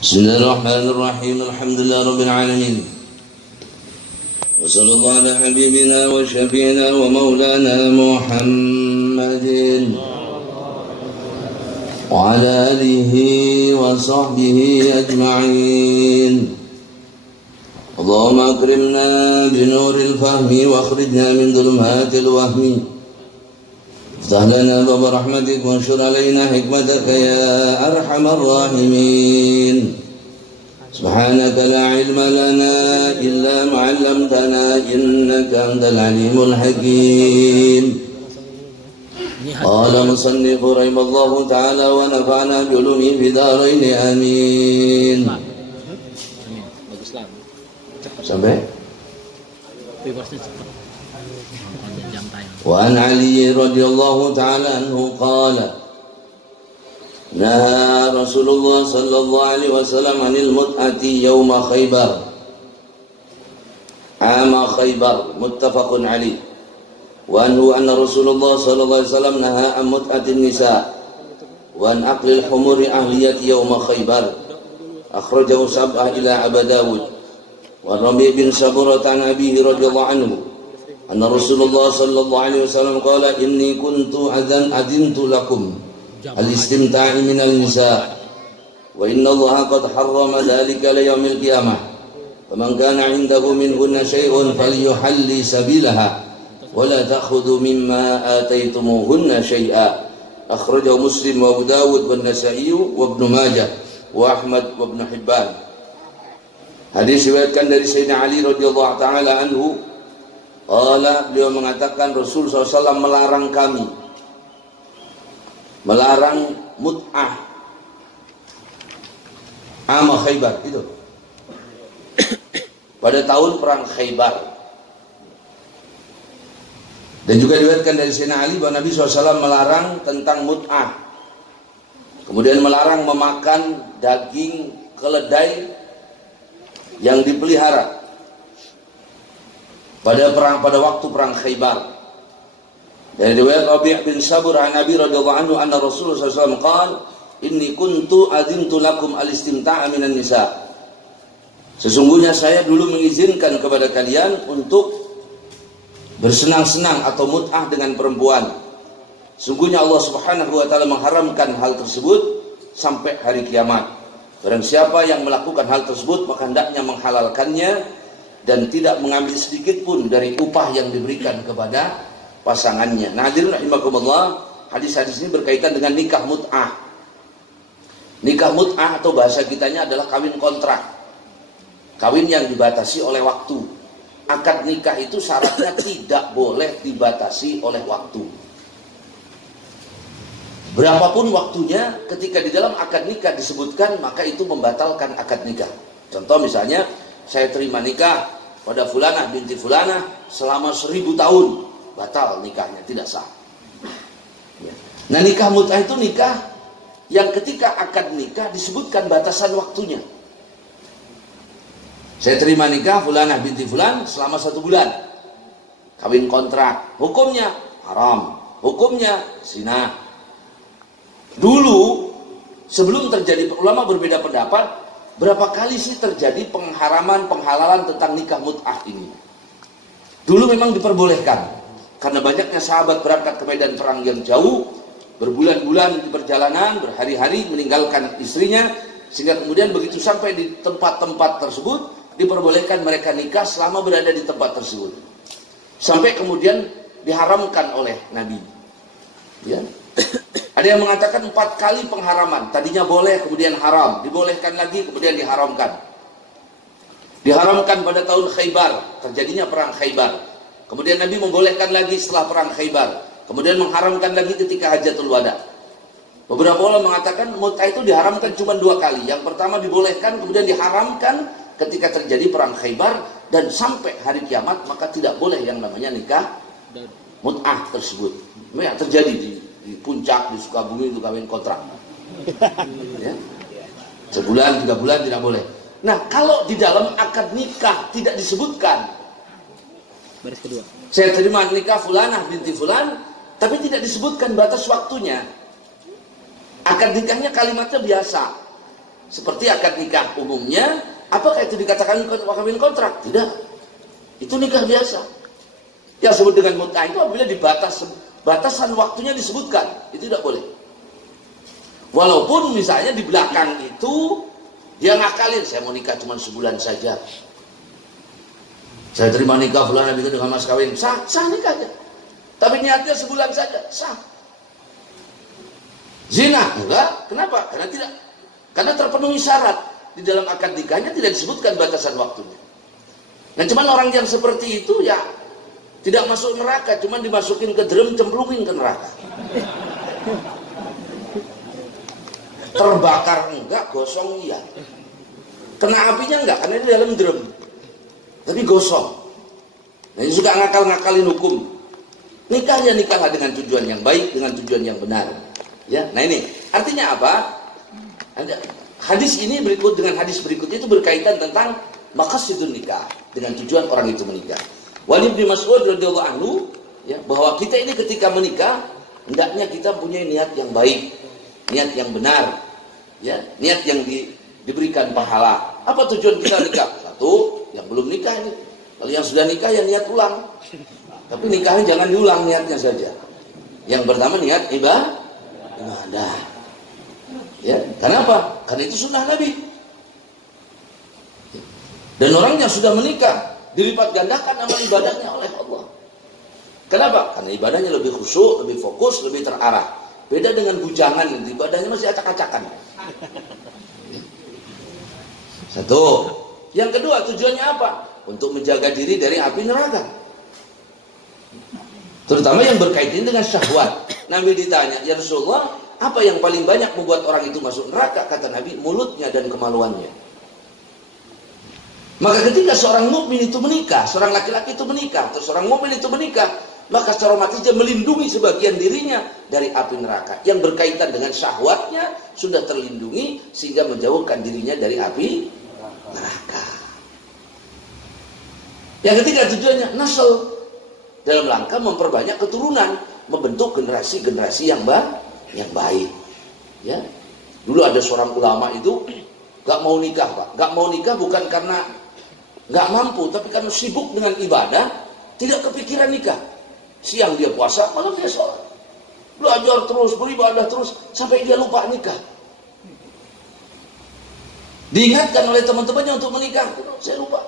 بسم الله الرحمن الرحيم الحمد لله رب العالمين وصلى الله على حبيبنا وشفينا ومولانا محمد وعلى آله وصحبه أجمعين اللهم أكرمنا بنور الفهم واخرجنا من ظلمات الوهم افتح لنا باب رحمتك وانشر علينا حكمتك يا أرحم الراحمين سبحانك لا علم لنا إلا ما علمتنا إنك أنت العليم الحكيم قال مصنف رحمه الله تعالى ونفعنا بعلومه في دارين آمين. Sampai وعن علي رضي الله تعالى عنه قال نهى رسول الله صلى الله عليه وسلم عن المتعة يوم خيبر عام خيبر متفق عليه وأنه أن رسول الله صلى الله عليه وسلم نهى عن متعة النساء وأن أكل الحمر أهلية يوم خيبر أخرجه سبعة إلى أبي داود والربيع بن سبرة عن أبيه رضي الله عنه أن رسول الله صلى الله عليه وسلم قال إني كنت أذنت لكم الاستمتاع من النساء وإن الله قد حرم ذلك ليوم القيامة فمن كان عنده منهن شيء فليحل سبيلها ولا تأخذوا مما آتيتموهن شيئا أخرجه مسلم وأبو داود والنسائي وابن ماجه وأحمد وابن حبان. Hadis diriwayatkan dari Sayyidina Ali radhiyallahu taala anhu, qala, beliau mengatakan Rasul SAW melarang kami, melarang mut'ah ama Khaybar itu pada tahun perang Khaybar. Dan juga diriwayatkan dari Sayyidina Ali bahwa Nabi SAW melarang tentang mut'ah, kemudian melarang memakan daging keledai yang dipelihara pada waktu perang Khaybar. Dari riwayat Rabi' bin Sabur an Nabi radhiyallahu anhu anna Rasulullah SAW qala inni kuntu adzintu lakum al-istimta'a minan nisa. Sesungguhnya saya dulu mengizinkan kepada kalian untuk bersenang-senang atau mut'ah dengan perempuan. Sungguhnya Allah Subhanahu wa taala mengharamkan hal tersebut sampai hari kiamat. Barang siapa yang melakukan hal tersebut maka hendaknya menghalalkannya dan tidak mengambil sedikit pun dari upah yang diberikan kepada pasangannya. Nah, hadirin rahimakumullah, hadis-hadis ini berkaitan dengan nikah mut'ah. Nikah mut'ah atau bahasa kitanya adalah kawin kontrak. Kawin yang dibatasi oleh waktu. Akad nikah itu syaratnya tidak boleh dibatasi oleh waktu. Berapapun waktunya, ketika di dalam akad nikah disebutkan, maka itu membatalkan akad nikah. Contoh misalnya, saya terima nikah pada fulanah binti fulanah selama 1000 tahun, batal nikahnya, tidak sah. Nah, nikah mut'ah itu nikah yang ketika akad nikah disebutkan batasan waktunya. Saya terima nikah fulanah binti fulan selama 1 bulan, kawin kontrak, hukumnya haram, hukumnya zina. Dulu sebelum terjadi, ulama berbeda pendapat berapa kali sih terjadi penghalalan tentang nikah mut'ah ini. Dulu memang diperbolehkan karena banyaknya sahabat berangkat ke medan perang yang jauh, berbulan-bulan di perjalanan, berhari-hari meninggalkan istrinya, sehingga kemudian begitu sampai di tempat-tempat tersebut diperbolehkan mereka nikah selama berada di tempat tersebut, sampai kemudian diharamkan oleh Nabi, ya. Ada yang mengatakan 4 kali pengharaman. Tadinya boleh, kemudian haram. Dibolehkan lagi, kemudian diharamkan. Diharamkan pada tahun Khaybar. Terjadinya perang Khaybar. Kemudian Nabi membolehkan lagi setelah perang Khaybar. Kemudian mengharamkan lagi ketika Hajatul Wada. Beberapa ulama mengatakan mut'ah itu diharamkan cuma 2 kali. Yang pertama dibolehkan, kemudian diharamkan ketika terjadi perang Khaybar. Dan sampai hari kiamat, maka tidak boleh yang namanya nikah mut'ah tersebut. Yang terjadi di puncak, di Sukabumi itu kawin kontrak, ya. Sebulan, 3 bulan tidak boleh. Nah, kalau di dalam akad nikah tidak disebutkan, baris kedua, saya terima nikah fulanah binti fulan, tapi tidak disebutkan batas waktunya, akad nikahnya kalimatnya biasa, Seperti akad nikah umumnya, apakah itu dikatakan kawin kontrak? Tidak. Itu nikah biasa. Yang disebut dengan mut'ah itu apabila batasan waktunya disebutkan, itu tidak boleh. Walaupun misalnya di belakang itu dia ngakalin, saya mau nikah cuma sebulan saja. Saya terima nikah bulan itu dengan mas kawin, sah nikahnya. Tapi niatnya sebulan saja, sah. Zina enggak, kenapa? Karena terpenuhi syarat. Di dalam akad nikahnya tidak disebutkan batasan waktunya. Nah, cuman orang yang seperti itu ya tidak masuk neraka, cuman dimasukin ke drum, cemplungin ke neraka. Terbakar enggak, gosong iya. Kena apinya enggak, karena di dalam drum. Tapi gosong. Nah, ini suka ngakal-ngakalin hukum. Nikah ya nikahlah dengan tujuan yang baik, dengan tujuan yang benar. Ya, nah ini artinya apa? Hadis ini dengan hadis berikutnya itu berkaitan tentang maqasidun nikah, dengan tujuan orang itu menikah. Wali bin Mas'ud radhiyallahu anhu, ya, bahwa kita ini ketika menikah hendaknya kita punya niat yang baik, niat yang benar, ya, niat yang diberikan pahala. Apa tujuan kita nikah? Satu, yang belum nikah ini. Kalau yang sudah nikah ya niat ulang. Tapi nikahnya jangan diulang, niatnya saja. Yang pertama niat ibadah. Ya, kenapa? Karena itu sunnah Nabi. Dan orang yang sudah menikah dilipat gandakan amal ibadahnya oleh Allah. Kenapa? Karena ibadahnya lebih khusyuk, lebih fokus, lebih terarah. Beda dengan bujangan, ibadahnya masih acak-acakan. Satu. Yang kedua, tujuannya apa? Untuk menjaga diri dari api neraka. Terutama yang berkaitan dengan syahwat. Nabi ditanya, ya Rasulullah, apa yang paling banyak membuat orang itu masuk neraka? Kata Nabi, mulutnya dan kemaluannya. Maka ketika seorang mukmin itu menikah, seorang laki-laki itu menikah, atau seorang mukmin itu menikah, maka secara otomatis dia melindungi sebagian dirinya dari api neraka. Yang berkaitan dengan syahwatnya sudah terlindungi sehingga menjauhkan dirinya dari api neraka. Yang ketiga tujuannya nasl, dalam rangka memperbanyak keturunan, membentuk generasi-generasi yang baik. Ya, dulu ada seorang ulama itu gak mau nikah, Pak. Gak mau nikah bukan karena gak mampu, tapi karena sibuk dengan ibadah, tidak kepikiran nikah. Siang dia puasa, malam dia sholat. Belajar terus, beribadah terus, sampai dia lupa nikah. Diingatkan oleh teman-temannya untuk menikah, saya lupa.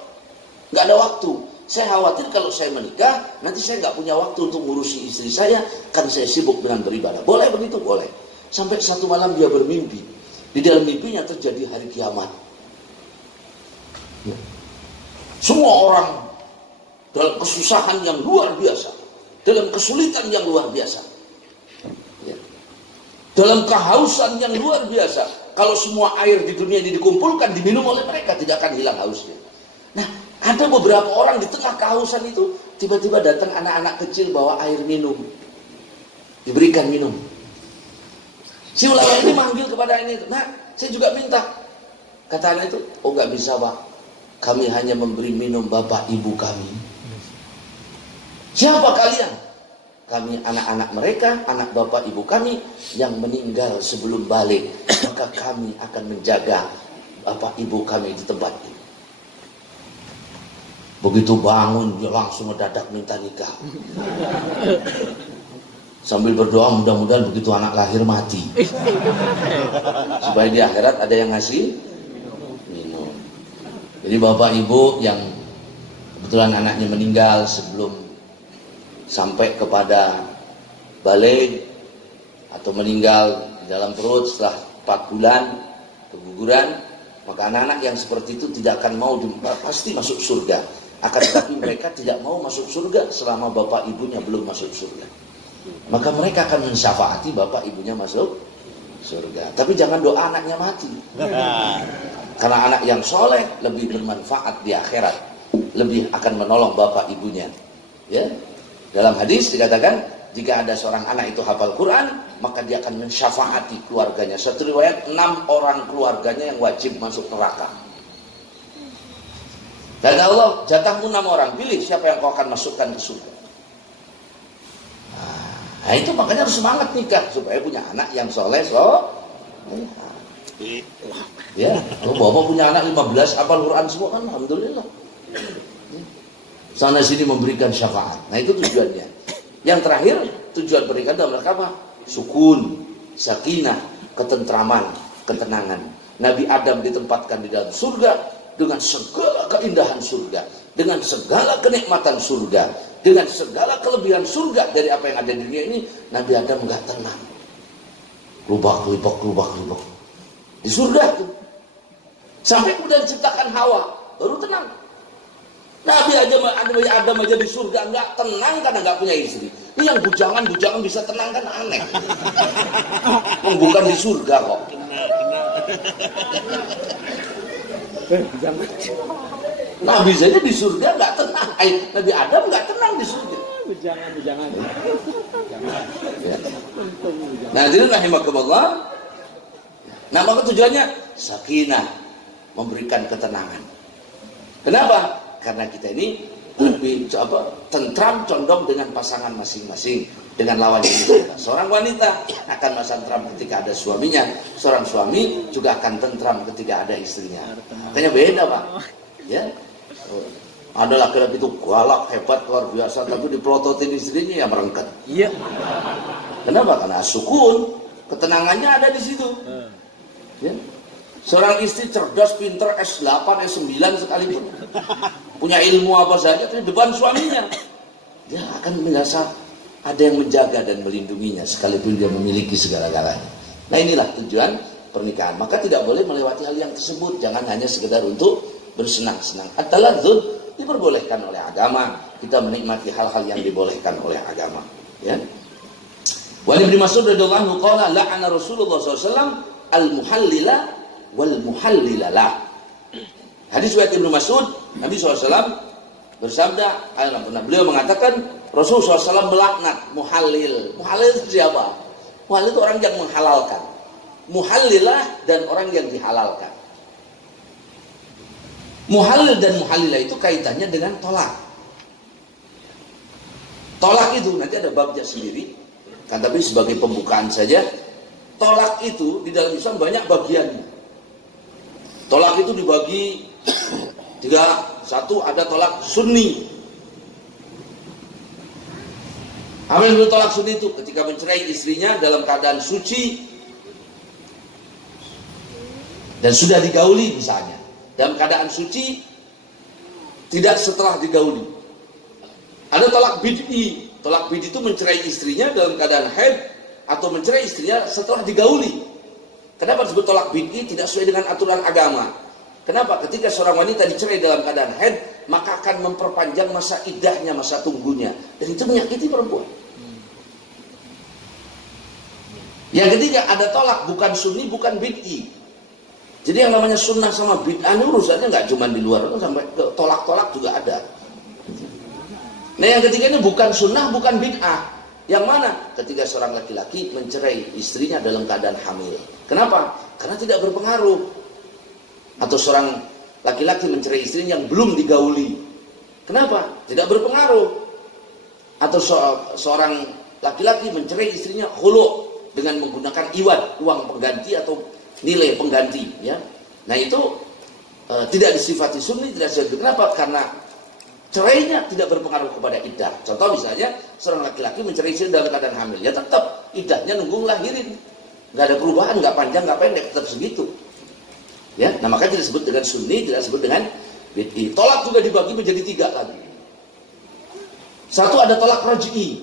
Gak ada waktu. Saya khawatir kalau saya menikah, nanti saya gak punya waktu untuk ngurusi istri saya, kan saya sibuk dengan beribadah. Boleh begitu? Boleh. Sampai satu malam dia bermimpi. Di dalam mimpinya terjadi hari kiamat. Ya. Semua orang dalam kesusahan yang luar biasa, dalam kesulitan yang luar biasa, ya, dalam kehausan yang luar biasa. Kalau semua air di dunia ini dikumpulkan, diminum oleh mereka, tidak akan hilang hausnya. Nah, ada beberapa orang di tengah kehausan itu, tiba-tiba datang anak-anak kecil bawa air minum, diberikan minum. Si ulama ini manggil kepada ini, nah saya juga minta. Kata anak itu, oh gak bisa Pak, kami hanya memberi minum bapak ibu kami. Siapa kalian? Kami anak-anak mereka, anak bapak ibu kami yang meninggal sebelum balik. Maka kami akan menjaga bapak ibu kami di tempat ini. Begitu bangun, dia langsung mendadak minta nikah. Sambil berdoa mudah-mudahan begitu anak lahir mati. Supaya di akhirat ada yang ngasih minum. Jadi bapak ibu yang kebetulan anaknya meninggal sebelum sampai kepada balik atau meninggal di dalam perut setelah 4 bulan keguguran, maka anak-anak yang seperti itu tidak akan mau pasti masuk surga. Akan tetapi mereka tidak mau masuk surga selama bapak ibunya belum masuk surga. Maka mereka akan mensyafaati bapak ibunya masuk surga. Tapi jangan doa anaknya mati. Karena anak yang soleh lebih bermanfaat di akhirat, lebih akan menolong bapak ibunya. Ya, dalam hadis dikatakan jika ada seorang anak itu hafal Quran, maka dia akan mensyafaati keluarganya. Satu riwayat 6 orang keluarganya yang wajib masuk neraka. Dan Allah, jatahmu 6 orang, pilih siapa yang kau akan masukkan ke surga. Nah itu makanya harus semangat nikah supaya punya anak yang soleh. Ya, kalau bapak punya anak 15 hafal Quran semua kan alhamdulillah. Sana sini memberikan syafaat. Nah itu tujuannya. Yang terakhir tujuan pernikahan dalam rangka apa? Sukun, sakinah, ketentraman, ketenangan. Nabi Adam ditempatkan di dalam surga dengan segala keindahan surga, dengan segala kenikmatan surga, dengan segala kelebihan surga dari apa yang ada di dunia ini. Nabi Adam nggak tenang, lubak di surga tuh. Sampai kemudian diciptakan Hawa, baru tenang. Nabi Adam aja di surga nggak tenang karena nggak punya istri. Ini yang bujangan bisa tenang kan aneh. Bukan di surga kok. Nabi saja di surga nggak tenang. Nabi Adam nggak tenang di surga. Bujangan. Nah, jadi rahimakumullah. Nah, maka tujuannya sakinah, memberikan ketenangan. Kenapa? Karena kita ini lebih tentram, condong dengan pasangan masing-masing, dengan lawan jenis. Seorang wanita akan merasa tentram ketika ada suaminya, seorang suami juga akan tentram ketika ada istrinya. Makanya beda, Pak. Ya, ada laki-laki itu galak, hebat, luar biasa, tapi dipelototin istrinya ya merengket. Iya. Kenapa? Karena sukun, ketenangannya ada di situ. Ya. Seorang istri cerdas, pinter, S8, S9 sekalipun, punya ilmu apa saja, di depan suaminya dia akan merasa ada yang menjaga dan melindunginya sekalipun dia memiliki segala-galanya. Nah, inilah tujuan pernikahan. Maka tidak boleh melewati hal yang tersebut. Jangan hanya sekedar untuk bersenang-senang. At-taladzzuh diperbolehkan oleh agama. Kita menikmati hal-hal yang dibolehkan oleh agama. Ya. Wa Ibnu Mas'ud radhiyallahu anhu qala la'ana Rasulullah SAW al-muhallila wal muhallilalah. Hadis riwayat Ibnu Mas'ud, Nabi SAW bersabda, beliau mengatakan Rasulullah SAW melaknat muhallil. Muhallil itu siapa? Muhallil itu orang yang menghalalkan. Muhallilah dan orang yang dihalalkan. Muhallil dan muhallilah itu kaitannya dengan tolak. Tolak itu nanti ada babnya sendiri. Kan, tapi sebagai pembukaan saja, tolak itu di dalam Islam banyak bagiannya. Tolak itu dibagi tiga. Satu, ada tolak sunni. Apa yang tolak sunni itu? Ketika mencerai istrinya dalam keadaan suci dan sudah digauli misalnya. Dalam keadaan suci, tidak setelah digauli. Ada tolak bid'i. Tolak bid'i itu mencerai istrinya dalam keadaan haid atau mencerai istrinya setelah digauli. Kenapa disebut tolak bid'i? Tidak sesuai dengan aturan agama. Kenapa? Ketika seorang wanita dicerai dalam keadaan haid, maka akan memperpanjang masa iddahnya, masa tunggunya. Dan itu menyakiti perempuan. Yang ketiga, ada tolak bukan sunni, bukan bid'i. Jadi yang namanya sunnah sama bid'ah ini urusannya nggak cuma di luar, sampai ke tolak-tolak juga ada. Nah, yang ketiga ini bukan sunnah, bukan bid'ah. Yang mana? Ketika seorang laki-laki mencerai istrinya dalam keadaan hamil. Kenapa? Karena tidak berpengaruh. Atau seorang laki-laki mencerai istrinya yang belum digauli. Kenapa? Tidak berpengaruh. Atau seorang laki-laki mencerai istrinya khulu dengan menggunakan iwad, uang pengganti atau nilai pengganti. Ya. Nah itu tidak disifati sunni, tidak disifati. Kenapa? Karena cerainya tidak berpengaruh kepada iddah. Contoh misalnya seorang laki-laki mencerai istri dalam keadaan hamil, ya tetap iddahnya nunggu lahirin, nggak ada perubahan, nggak panjang, nggak pendek, tetap segitu. Ya, nah makanya tidak disebut dengan sunni, tidak disebut dengan bid'i. Tolak juga dibagi menjadi tiga lagi. Satu ada tolak raj'i.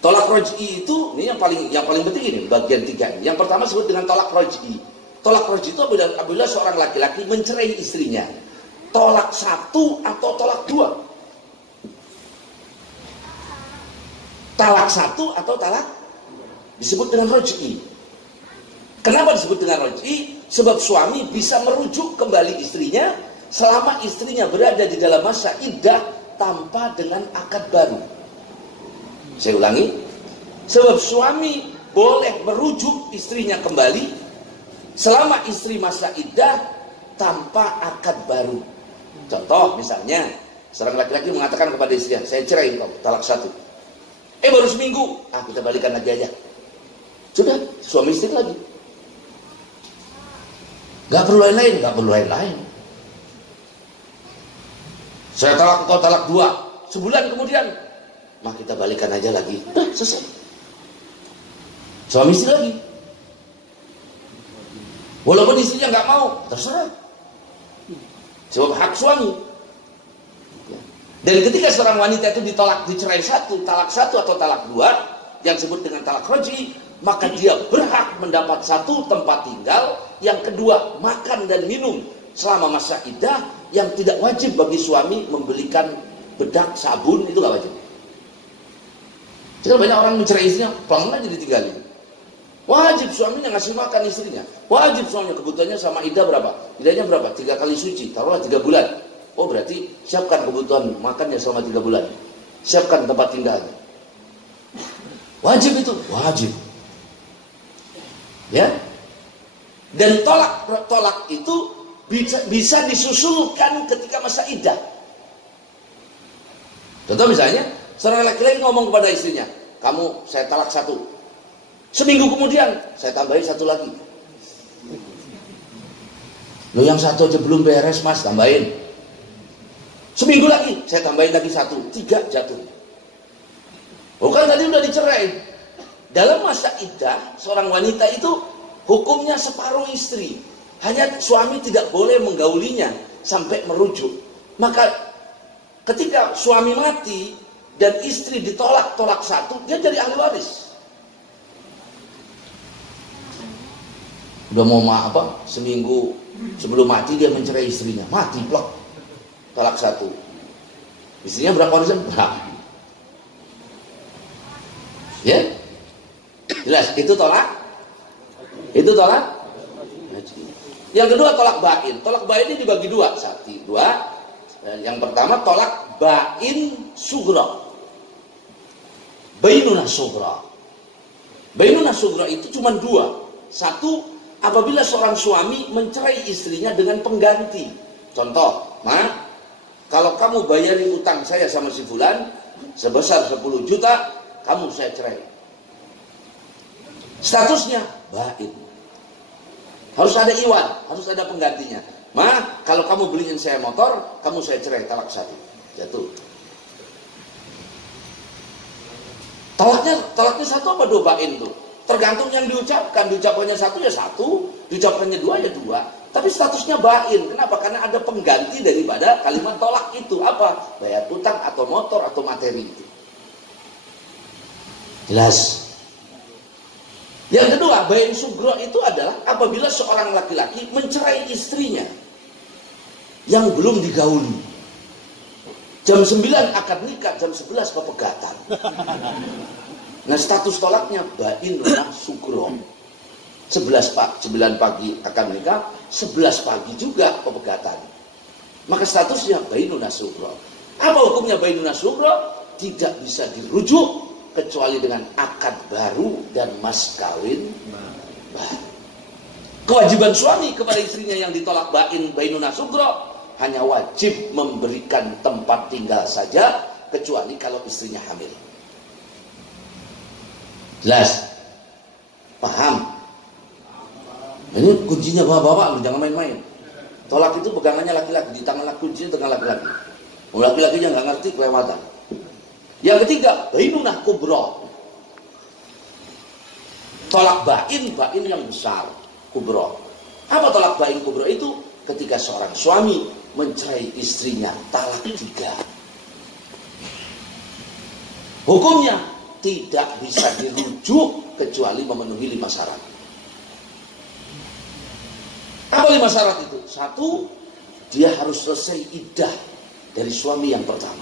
Tolak raj'i itu ini yang paling penting ini bagian tiga ini. Yang pertama disebut dengan tolak raj'i. Tolak raj'i itu apabila seorang laki-laki mencerai istrinya. Tolak satu atau tolak dua. Talak satu atau talak disebut dengan raj'i. Kenapa disebut dengan raj'i? Sebab suami bisa merujuk kembali istrinya selama istrinya berada di dalam masa iddah tanpa dengan akad baru. Saya ulangi. Sebab suami boleh merujuk istrinya kembali selama istri masa iddah tanpa akad baru. Contoh misalnya, seorang laki-laki mengatakan kepada istrinya, saya cerai kau, talak satu. Baru seminggu, kita balikan lagi aja. Sudah, suami istri lagi. Nggak perlu lain-lain, nggak perlu lain-lain. Saya talak, kau talak 2. Sebulan kemudian, mah kita balikan aja lagi. Udah, selesai. Suami istri lagi. Walaupun istrinya nggak mau, terserah. Sebab hak suami. Dan ketika seorang wanita itu ditolak, dicerai 1, talak 1 atau talak 2, yang disebut dengan talak raj'i, maka dia berhak mendapat 1 tempat tinggal, yang kedua makan dan minum selama masa iddah, yang tidak wajib bagi suami membelikan bedak, sabun, itu nggak wajib. Jadi banyak orang mencerai istrinya, pelan aja ditinggalin. Wajib suaminya ngasih makan istrinya. Wajib suaminya, kebutuhannya sama iddah berapa? Iddahnya berapa? 3 kali suci, taruhlah 3 bulan. Oh berarti siapkan kebutuhan makannya selama 3 bulan. Siapkan tempat tinggalnya. Wajib itu, wajib. Ya. Dan tolak itu bisa disusulkan ketika masa iddah. Contoh misalnya, seorang laki-laki ngomong kepada istrinya, kamu saya talak 1. Seminggu kemudian saya tambahin 1 lagi. Lo yang 1 aja belum beres mas, tambahin. Seminggu lagi saya tambahin lagi 1, 3 jatuh. Bukan tadi udah dicerai. Dalam masa iddah, seorang wanita itu hukumnya separuh istri. Hanya suami tidak boleh menggaulinya sampai merujuk. Maka ketika suami mati dan istri ditolak 1, dia jadi ahli waris. Udah mau seminggu sebelum mati dia mencerai istrinya, mati plek, talak 1. Istrinya berapa warisan? Berapa? Ya, jelas itu tolak. Itu tolak. Yang kedua tolak bain. Tolak bain ini dibagi 2, 2. Yang pertama tolak bain sughra. Bainunah sughra. Bainunah sughra itu cuma 2. 1, apabila seorang suami mencerai istrinya dengan pengganti. Contoh, kalau kamu bayarin utang saya sama si fulan sebesar 10 juta, kamu saya cerai. Statusnya bain. Harus ada iwan, harus ada penggantinya. Kalau kamu beliin saya motor, kamu saya cerai, talak 1. Jatuh. Talaknya 1 apa 2 bain tuh? Tergantung yang diucapkan. Diucapkannya 1 ya 1, diucapkannya 2 ya 2. Tapi statusnya bain. Kenapa? Karena ada pengganti daripada kalimat tolak itu. Apa? Bayar utang atau motor atau materi itu. Jelas. Yang kedua, bain sughra itu adalah apabila seorang laki-laki mencerai istrinya yang belum digauli. Jam 9 akad nikah, jam 11 pepegatan. Nah status tolaknya bainunah sughra. 9 pagi akan nikah, 11 pagi juga pepegatan. Maka statusnya bainunah sughra. Apa hukumnya bainunah sughra? Tidak bisa dirujuk kecuali dengan akad baru dan mas kawin baru. Kewajiban suami kepada istrinya yang ditolak bainunah sughra hanya wajib memberikan tempat tinggal saja, kecuali kalau istrinya hamil. Jelas? Paham? Ini kuncinya bapak-bapak, jangan main-main. Tolak itu pegangannya laki-laki, di tangan kuncinya tangan laki-laki. Laki-lakinya nggak ngerti, kelewatan. Yang ketiga, bainunah kubra. Tolak bain yang besar, kubra. Apa tolak bain kubra itu? Ketika seorang suami mencerai istrinya talak 3. Hukumnya tidak bisa dirujuk kecuali memenuhi 5 syarat. Apa 5 syarat itu? 1, dia harus selesai iddah dari suami yang pertama.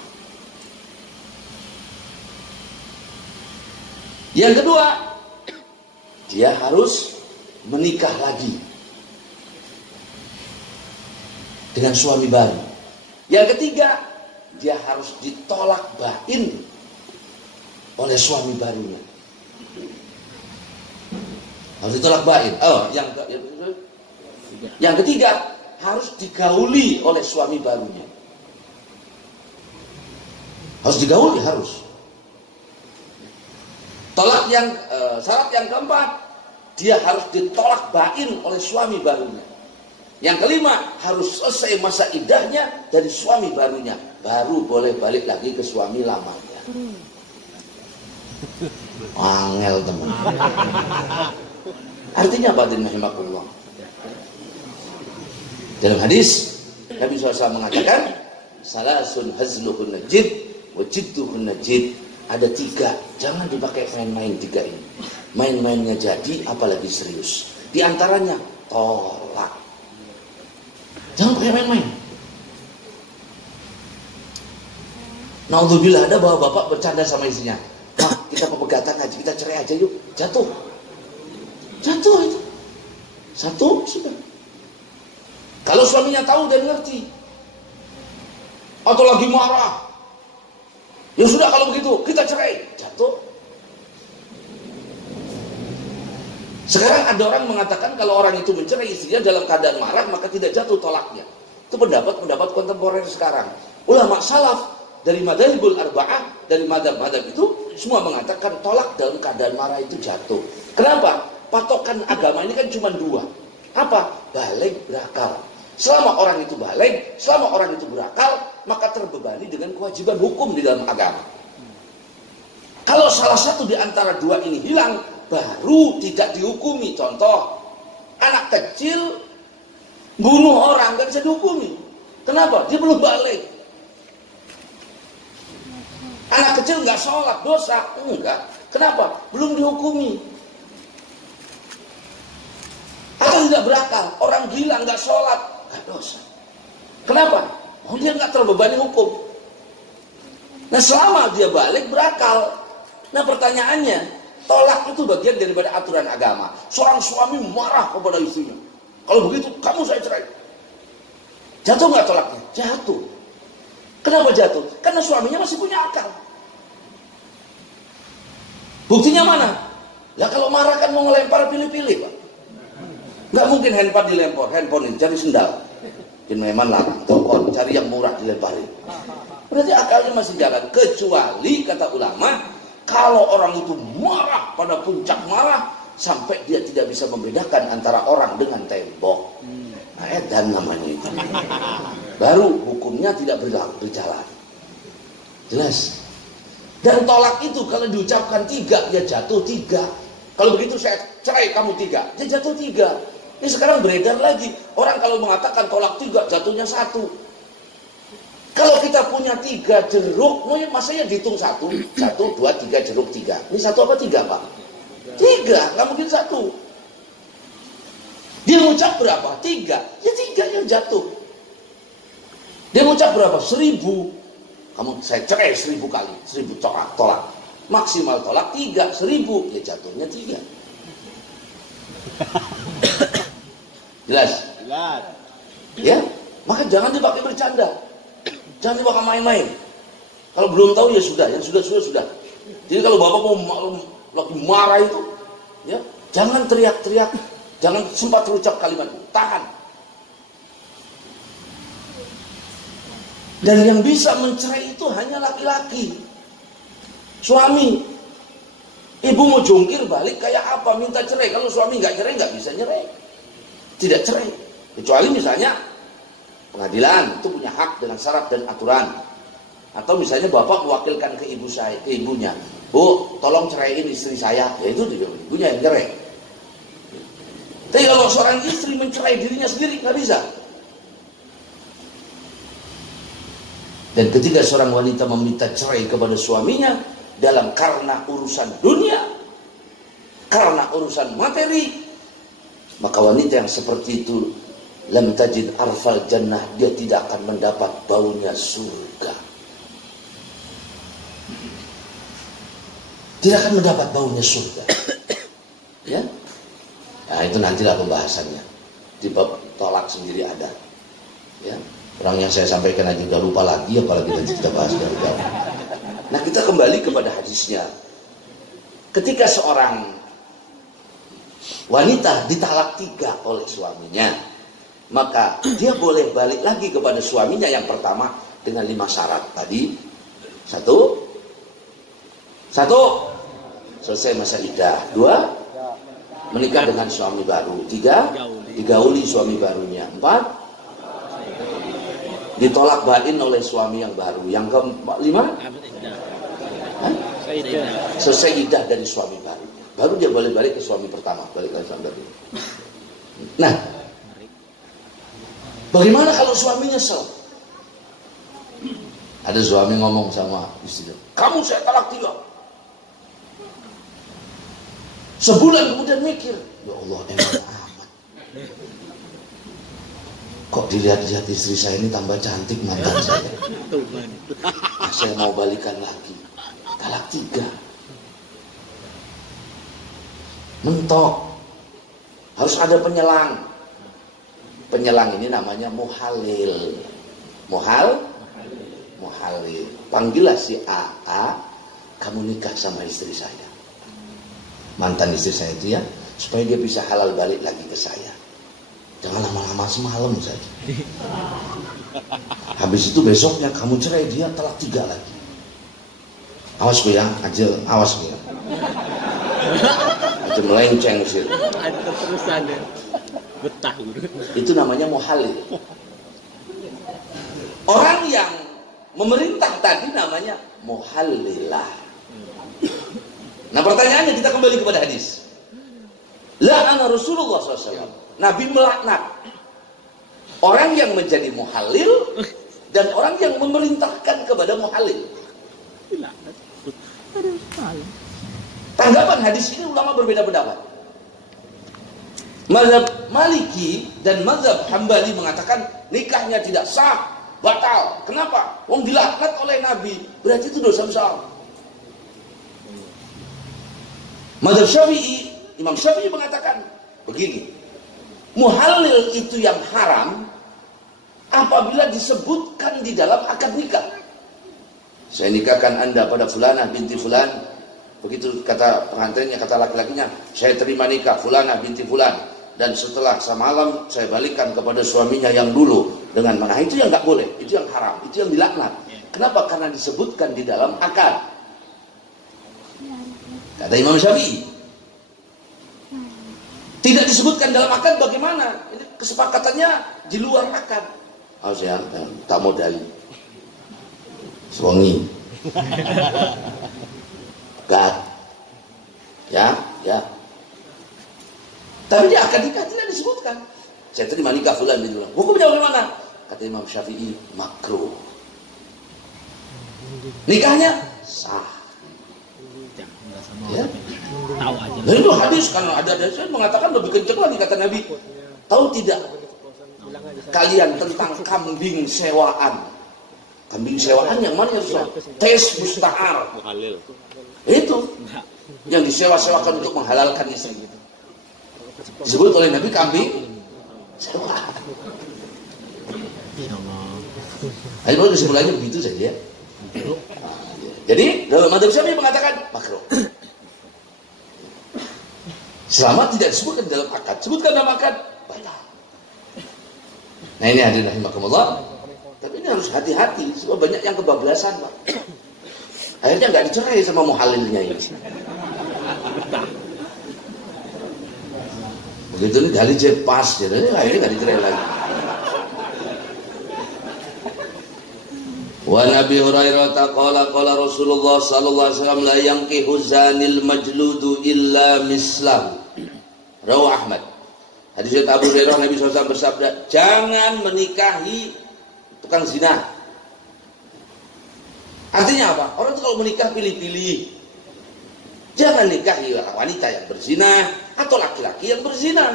Yang kedua, dia harus menikah lagi dengan suami baru. Yang ketiga, dia harus ditolak bain oleh suami barunya. Harus ditolak bain. Yang ketiga, harus digauli oleh suami barunya. Harus digauli, harus. Syarat yang keempat, dia harus ditolak bain oleh suami barunya. Yang kelima, harus selesai masa iddahnya dari suami barunya, baru boleh balik lagi ke suami lamanya. Angel teman. Artinya apa? Rahimakumullah. Dalam hadis Nabi SAW mengatakan, salasun hazluhun najid wa jidduhun najid. Ada 3, jangan dipakai main-main 3 ini. Main-mainnya jadi, apalagi serius. Di antaranya tolak. Jangan pakai main-main. Naudzubillah, ada bawa bapak bercanda sama istrinya. Nah, kita pepegatan aja, kita cerai aja yuk. Jatuh itu. Satu sudah. Kalau suaminya tahu dan ngerti, atau lagi marah, ya sudah kalau begitu kita cerai. Jatuh. Sekarang ada orang mengatakan kalau orang itu mencerai istrinya dalam keadaan marah maka tidak jatuh tolaknya. Itu pendapat kontemporer sekarang. Ulama salaf dari madzhabul arba'ah, dari madzhab-madzhab itu semua mengatakan tolak dalam keadaan marah itu jatuh. Kenapa? Patokan agama ini kan cuma 2. Apa? Baligh, berakal. Selama orang itu baligh, selama orang itu berakal, maka terbebani dengan kewajiban hukum di dalam agama. Kalau salah satu di antara 2 ini hilang, baru tidak dihukumi. Contoh, anak kecil bunuh orang, gak bisa dihukumi. Kenapa? Dia belum baligh. Anak kecil nggak sholat, dosa? Enggak. Kenapa? Belum dihukumi. Atau tidak berakal, orang gila nggak sholat, nggak dosa. Kenapa? Oh, dia nggak terbebani hukum. Nah, selama dia balik berakal. Nah, pertanyaannya, tolak itu bagian daripada aturan agama. Seorang suami marah kepada istrinya. Kalau begitu, kamu saya cerai. Jatuh nggak tolaknya? Jatuh. Kenapa jatuh? Karena suaminya masih punya akal. Buktinya mana? Lah kalau marah kan mau ngelempar pilih-pilih, Pak. Nggak mungkin handphone dilempar, handphone ini cari sendal. Memang larang, telepon, cari yang murah dilemparin. Berarti akalnya masih jalan. Kecuali kata ulama, kalau orang itu marah pada puncak marah sampai dia tidak bisa membedakan antara orang dengan tembok. Nah, edan namanya itu. Baru hukumnya tidak berjalan. Jelas. Dan tolak itu kalau diucapkan 3, ya jatuh 3. Kalau begitu saya cerai kamu 3, ya jatuh 3. Ini sekarang beredar lagi. Orang kalau mengatakan tolak 3, jatuhnya 1. Kalau kita punya 3 jeruk, masanya dihitung 1, 2, 3 jeruk 3. Ini 1 apa 3, Pak? 3, nggak mungkin 1. Dia ngucap berapa? 3. Ya 3 yang jatuh. Dia ngucap berapa? 1000. Kamu saya cerai 1000 kali. 1000 tolak. Maksimal tolak 3, 1000. Ya jatuhnya 3. Jelas? Jelas. Ya, maka jangan dipakai bercanda. Jangan dipakai main-main. Kalau belum tahu ya sudah, yang sudah. Jadi kalau bapak mau lagi marah itu, ya jangan teriak-teriak, jangan sempat terucap kalimat, tahan. Dan yang bisa mencerai itu hanya laki-laki, suami. Ibu mau jungkir balik kayak apa? Minta cerai. Kalau suami nggak cerai, nggak bisa nyerai. Tidak cerai. Kecuali misalnya pengadilan itu punya hak dengan syarat dan aturan. Atau misalnya bapak mewakilkan ke ibunya, Bu, tolong ceraiin istri saya. Ya itu ibunya yang cerai. Tapi kalau seorang istri mencerai dirinya sendiri nggak bisa. Dan ketika seorang wanita meminta cerai kepada suaminya dalam karena urusan dunia, karena urusan materi, maka wanita yang seperti itu lam tajid arfal jannah, dia tidak akan mendapat baunya surga. Tidak akan mendapat baunya surga. Ya, nah itu nantilah pembahasannya di bab tolak sendiri ada. Ya, orang yang saya sampaikan aja udah lupa lagi, apalagi nanti kita bahas dari jauh. Nah, kita kembali kepada hadisnya. Ketika seorang wanita ditalak 3 oleh suaminya, maka dia boleh balik lagi kepada suaminya yang pertama dengan 5 syarat tadi. 1, selesai masa iddah. 2, menikah dengan suami baru. 3, digauli suami barunya. 4, ditolak bain oleh suami yang baru. Yang ke-5, selesai iddah dari suami baru. Baru dia boleh balik ke suami pertama, balik ke suami baru. Nah, bagaimana kalau suami nyesel? Ada suami ngomong sama istri, kamu saya talak 3. Sebulan kemudian mikir, ya Allah enak amat. Kok dilihat-lihat istri saya ini tambah cantik mantan saya. Nah, saya mau balikan lagi. Talak 3. Mentok. Harus ada penyelang. Penyelang ini namanya muhalil. Muhalil. Panggillah si A, kamu nikah sama istri saya. Mantan istri saya itu ya, supaya dia bisa halal balik lagi ke saya. Jangan lama-lama, semalam saja. Habis itu besoknya kamu cerai, dia talak 3 lagi. Awas gue ya, Ajel, awas gue ya. Ajel melenceng sih. Ada terusan ya. Betah. Itu namanya muhalil. Orang yang memerintah tadi namanya muhalilah. Nah pertanyaannya, kita kembali kepada hadis. La'ana Rasulullah SAW. Nabi melaknat orang yang menjadi muhalil dan orang yang memerintahkan kepada muhalil. Tanggapan hadis ini ulama berbeda pendapat. Mazhab Maliki dan mazhab Hambali mengatakan nikahnya tidak sah, batal. Kenapa? Wong dilaknat oleh Nabi, berarti itu dosa besar. Mazhab Syafi'i, Imam Syafi'i mengatakan begini, muhalil itu yang haram apabila disebutkan di dalam akad nikah. Saya nikahkan Anda pada Fulanah binti Fulan. Begitu kata pengantinnya, kata laki-lakinya, saya terima nikah Fulanah binti Fulan. Dan setelah semalam saya balikan kepada suaminya yang dulu dengan mana. Itu yang nggak boleh, itu yang haram, itu yang dilaknat. Kenapa? Karena disebutkan di dalam akad. Kata Imam Syafi'i, tidak disebutkan dalam akad, bagaimana? Ini kesepakatannya di luar akad. Harus ya, tak modali. Suami. Gad. Ya. Tapi di akad nikah tidak disebutkan. Saya terima nikah Fulan bin Fulan. Hukumnya bagaimana? Kata Imam Syafi'i, makruh. Nikahnya sah. Ya. Tahu aja. Nah itu hadis, karena ada saya mengatakan lebih kencang lagi kata Nabi. Tahu tidak kalian tentang kambing sewaan? Kambing sewaan yang mana ya? Tes musta'ar. Itu yang disewa-sewakan untuk menghalalkan istri. Disebut oleh Nabi kambing sewaan. Ayo kesimpulannya begitu saja. Jadi dalam mazhab Syafi'i mengatakan makruh. Selama tidak disebutkan dalam akad. Sebutkan dalam akad, batal. Nah ini hadirin rahimakumullah. Tapi ini harus hati-hati. Sebab banyak yang kebablasan, Pak. Akhirnya nggak dicerai sama muhalilnya ini. Begitu nih gali jepas, jadi akhirnya nggak dicerai lagi. Wa Nabi Hurairah qala Rasulullah sallallahu alaihi wasallam la yankihu zanil majludu illa mislahu. Rawi Ahmad. Hadis Abu Hurairah, Nabi SAW bersabda, jangan menikahi tukang zina. Artinya apa? Orang itu kalau menikah pilih-pilih. Jangan nikahi wanita yang berzina atau laki-laki yang berzina.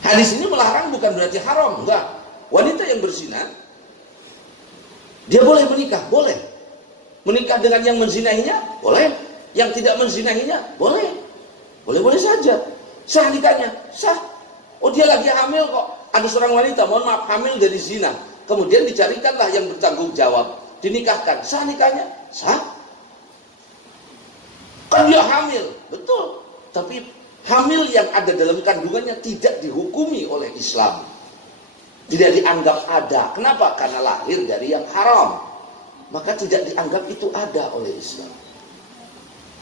Hadis ini melarang bukan berarti haram, enggak. Wanita yang berzina, dia boleh menikah, boleh. Menikah dengan yang menzinahinya, boleh. Yang tidak menzinahinya, boleh. Boleh-boleh saja. Sah nikahnya, sah. Oh dia lagi hamil kok. Ada seorang wanita, mohon maaf, hamil dari zina. Kemudian dicarikanlah yang bertanggung jawab. Dinikahkan, sah nikahnya, sah. Kan dia hamil, betul. Tapi hamil yang ada dalam kandungannya tidak dihukumi oleh Islam. Tidak dianggap ada. Kenapa? Karena lahir dari yang haram. Maka tidak dianggap itu ada oleh Islam.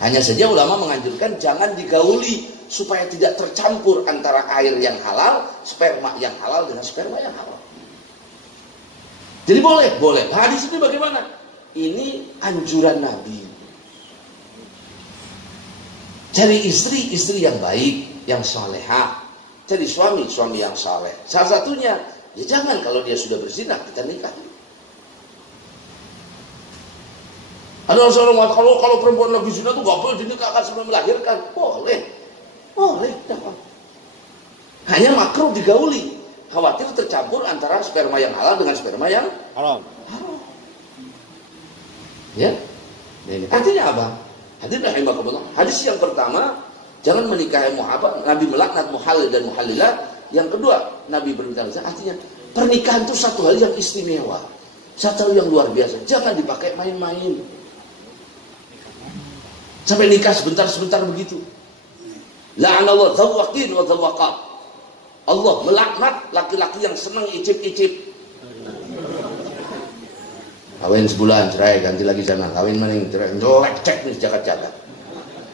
Hanya saja ulama menganjurkan jangan digauli supaya tidak tercampur antara air yang halal, sperma yang halal dengan sperma yang halal. Jadi boleh. Hadis ini bagaimana? Ini anjuran Nabi. Cari istri yang baik, yang salehah. Cari suami yang saleh. Salah satunya, ya jangan kalau dia sudah berzina kita nikah. Ada orang mengatakan kalau perempuan lagi zina itu nggak boleh dinikahkan sebelum melahirkan. Boleh, jangan. Hanya makruh digauli. Khawatir tercampur antara sperma yang halal dengan sperma yang haram. Ya, ini artinya apa? Hadirin rahimakumullah. Hadis yang pertama, jangan menikahi Nabi melaknat muhalil dan muhalilat. Yang kedua, Nabi berbicara, artinya pernikahan itu satu hal yang istimewa, satu hal yang luar biasa. Jangan dipakai main-main. Sampai nikah sebentar begitu. La'anallahu dzawwaqin wa dzawwaqat. Allah melaknat laki-laki yang senang icip-icip. Kawin sebulan cerai, ganti lagi sana. Kawin maning cerai, jelek cek nih jaga-jaga.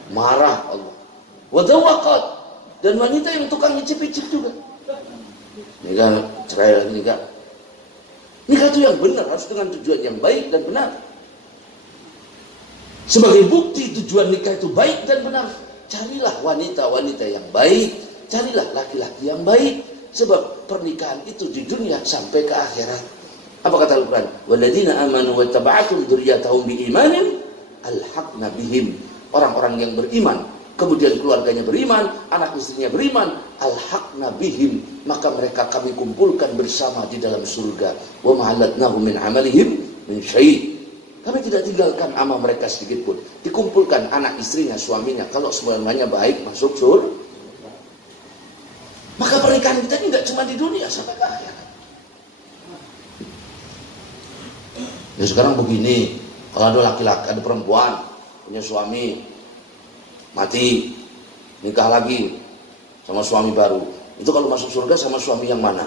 Marah Allah. Wa dzawwaqat, dan wanita yang tukang icip-icip juga. Nikah cerai lagi nikah. Nikah itu yang benar, harus dengan tujuan yang baik dan benar. Sebagai bukti tujuan nikah itu baik dan benar, carilah wanita-wanita yang baik. Carilah laki-laki yang baik, sebab pernikahan itu di dunia sampai ke akhirat. Apa kata Al-Quran? Walladzina amanu wattaba'atum dzurriyyatahum biimanin alhaqna bihim. Orang-orang yang beriman, kemudian keluarganya beriman, anak istrinya beriman, alhaqna bihim, maka mereka kami kumpulkan bersama di dalam surga. Wa ma'alatnahum min amalihim min syai'. Kami tidak tinggalkan amal mereka sedikit pun. Dikumpulkan anak istrinya, suaminya, kalau semuanya baik masuk surga. Maka pernikahan kita ini tidak cuma di dunia sampai ke akhirat. Ya sekarang begini, kalau ada laki-laki, ada perempuan punya suami mati, nikah lagi sama suami baru, itu kalau masuk surga sama suami yang mana?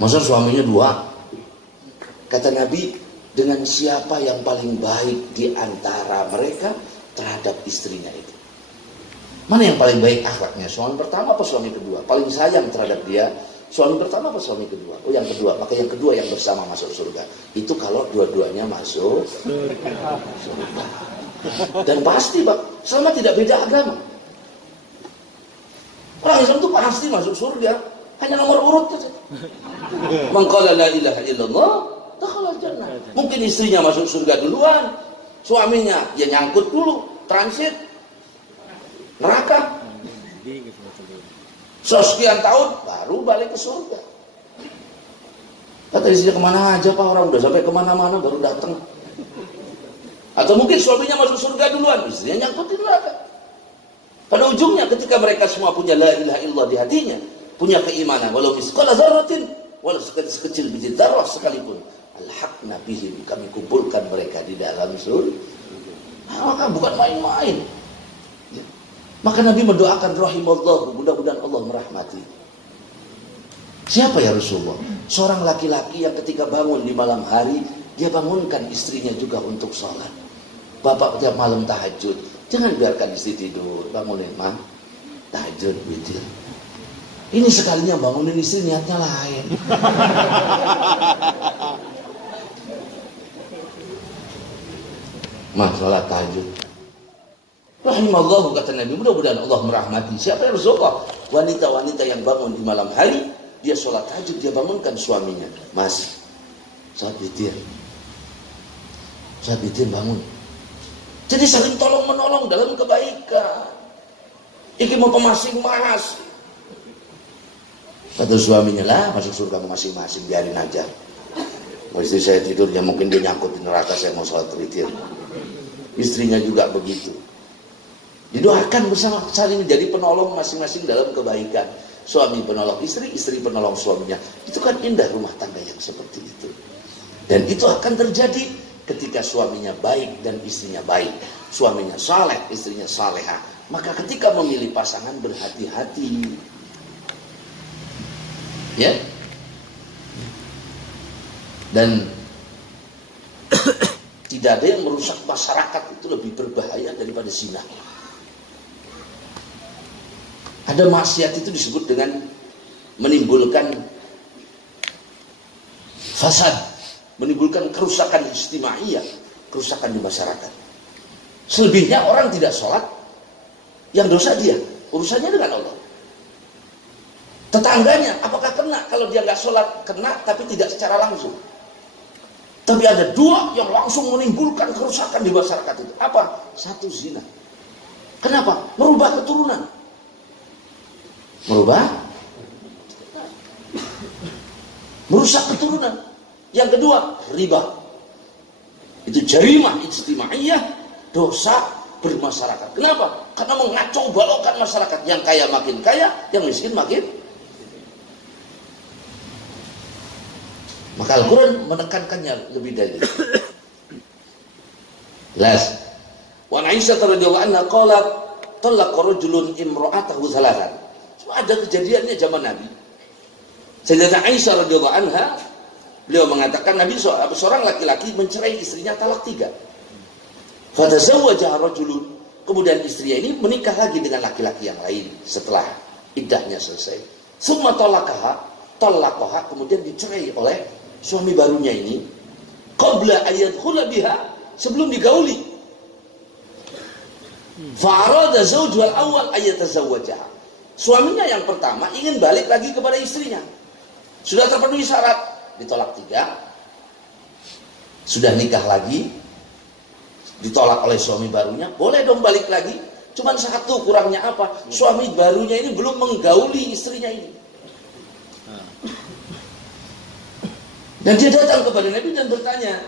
Masa suaminya dua? Kata Nabi, dengan siapa yang paling baik di antara mereka terhadap istrinya itu? Mana yang paling baik akhlaknya? Suami pertama apa suami kedua? Paling sayang terhadap dia, suami pertama apa suami kedua? Oh yang kedua, maka yang kedua yang bersama masuk surga. Itu kalau dua-duanya masuk surga. Dan pasti Pak, sama tidak beda agama. Orang Islam itu pasti masuk surga, hanya nomor urut saja. Man qala la ilaha illallah dakhala jannah. Mungkin istrinya masuk surga duluan, suaminya ya nyangkut dulu, transit neraka. Sekian tahun baru balik ke surga. Kata istrinya, kemana aja Pak, orang udah sampai kemana-mana baru datang. Atau mungkin suaminya masuk surga duluan, istrinya nyangkut di neraka. Pada ujungnya ketika mereka semua punya la ilaha illallah di hatinya, punya keimanan, walau misqala dzarratin, walau sekecil biji dzarrah sekalipun, alhaqna bihim, kami kumpulkan mereka di dalam surga. Maka bukan main-main. Maka Nabi mendoakan rahimallahu, mudah-mudahan Allah merahmati. Siapa ya Rasulullah? Seorang laki-laki yang ketika bangun di malam hari, dia bangunkan istrinya juga untuk sholat. Bapak tiap malam tahajud, jangan biarkan istri tidur, bangunin mah tahajud witir. Ini sekalinya bangunin istri niatnya lain. Mah sholat tahajud. Rahimallahu, kata Nabi, mudah-mudahan Allah merahmati. Siapa yang Rasulullah? Wanita-wanita yang bangun di malam hari, dia sholat tahajud, dia bangunkan suaminya. Mas, sholat witir bangun. Jadi saling tolong menolong dalam kebaikan. Iki mau masing-masing. Kata suaminya, lah masuk surga masing-masing, biarin aja. Mau istri saya tidur, ya mungkin dia nyangkut di neraka, saya mau sholat witir. Istrinya juga begitu. Didoakan bersama, saling menjadi penolong masing-masing dalam kebaikan. Suami penolong istri, istri penolong suaminya. Itu kan indah rumah tangga yang seperti itu. Dan itu akan terjadi ketika suaminya baik dan istrinya baik. Suaminya saleh, istrinya salehah. Maka ketika memilih pasangan berhati-hati. Ya. Dan Tidak ada yang merusak masyarakat itu lebih berbahaya daripada zina. Ada maksiat itu disebut dengan menimbulkan fasad, menimbulkan kerusakan ijtimaiyah, kerusakan di masyarakat. Selebihnya orang tidak sholat, yang dosa dia, urusannya dengan Allah. Tetangganya, apakah kena? Kalau dia nggak sholat, kena, tapi tidak secara langsung. Tapi ada dua yang langsung menimbulkan kerusakan di masyarakat itu. Apa? Satu, zina. Kenapa? Merubah keturunan. Merusak keturunan. Yang kedua, riba. Itu jarimah ijtimaiyah, dosa bermasyarakat. Kenapa? Karena mengacau balaukan masyarakat. Yang kaya makin kaya, yang miskin makin. Maka Al-Quran menekankannya lebih dari itu. Jelas. Wa Aisyah radhiyallahu anha qalat talaqa rajulun imra'atahu thalathan. Ada kejadiannya zaman Nabi. Sayyidatuna Aisyah radhiyallahu anha, beliau mengatakan Nabi seorang laki-laki mencerai istrinya talak 3. Fatazawwaja rajulun, kemudian istrinya ini menikah lagi dengan laki-laki yang lain setelah iddahnya selesai. Summa talaqaha, kemudian dicerai oleh suami barunya ini qabla ayadkhula biha, sebelum digauli. Fa'arada zawjuhal awal ayatazawwajaha. Suaminya yang pertama ingin balik lagi kepada istrinya. Sudah terpenuhi syarat, ditolak 3. Sudah nikah lagi, ditolak oleh suami barunya, boleh dong balik lagi. Cuman satu, kurangnya apa? Suami barunya ini belum menggauli istrinya ini. Dan dia datang kepada Nabi dan bertanya,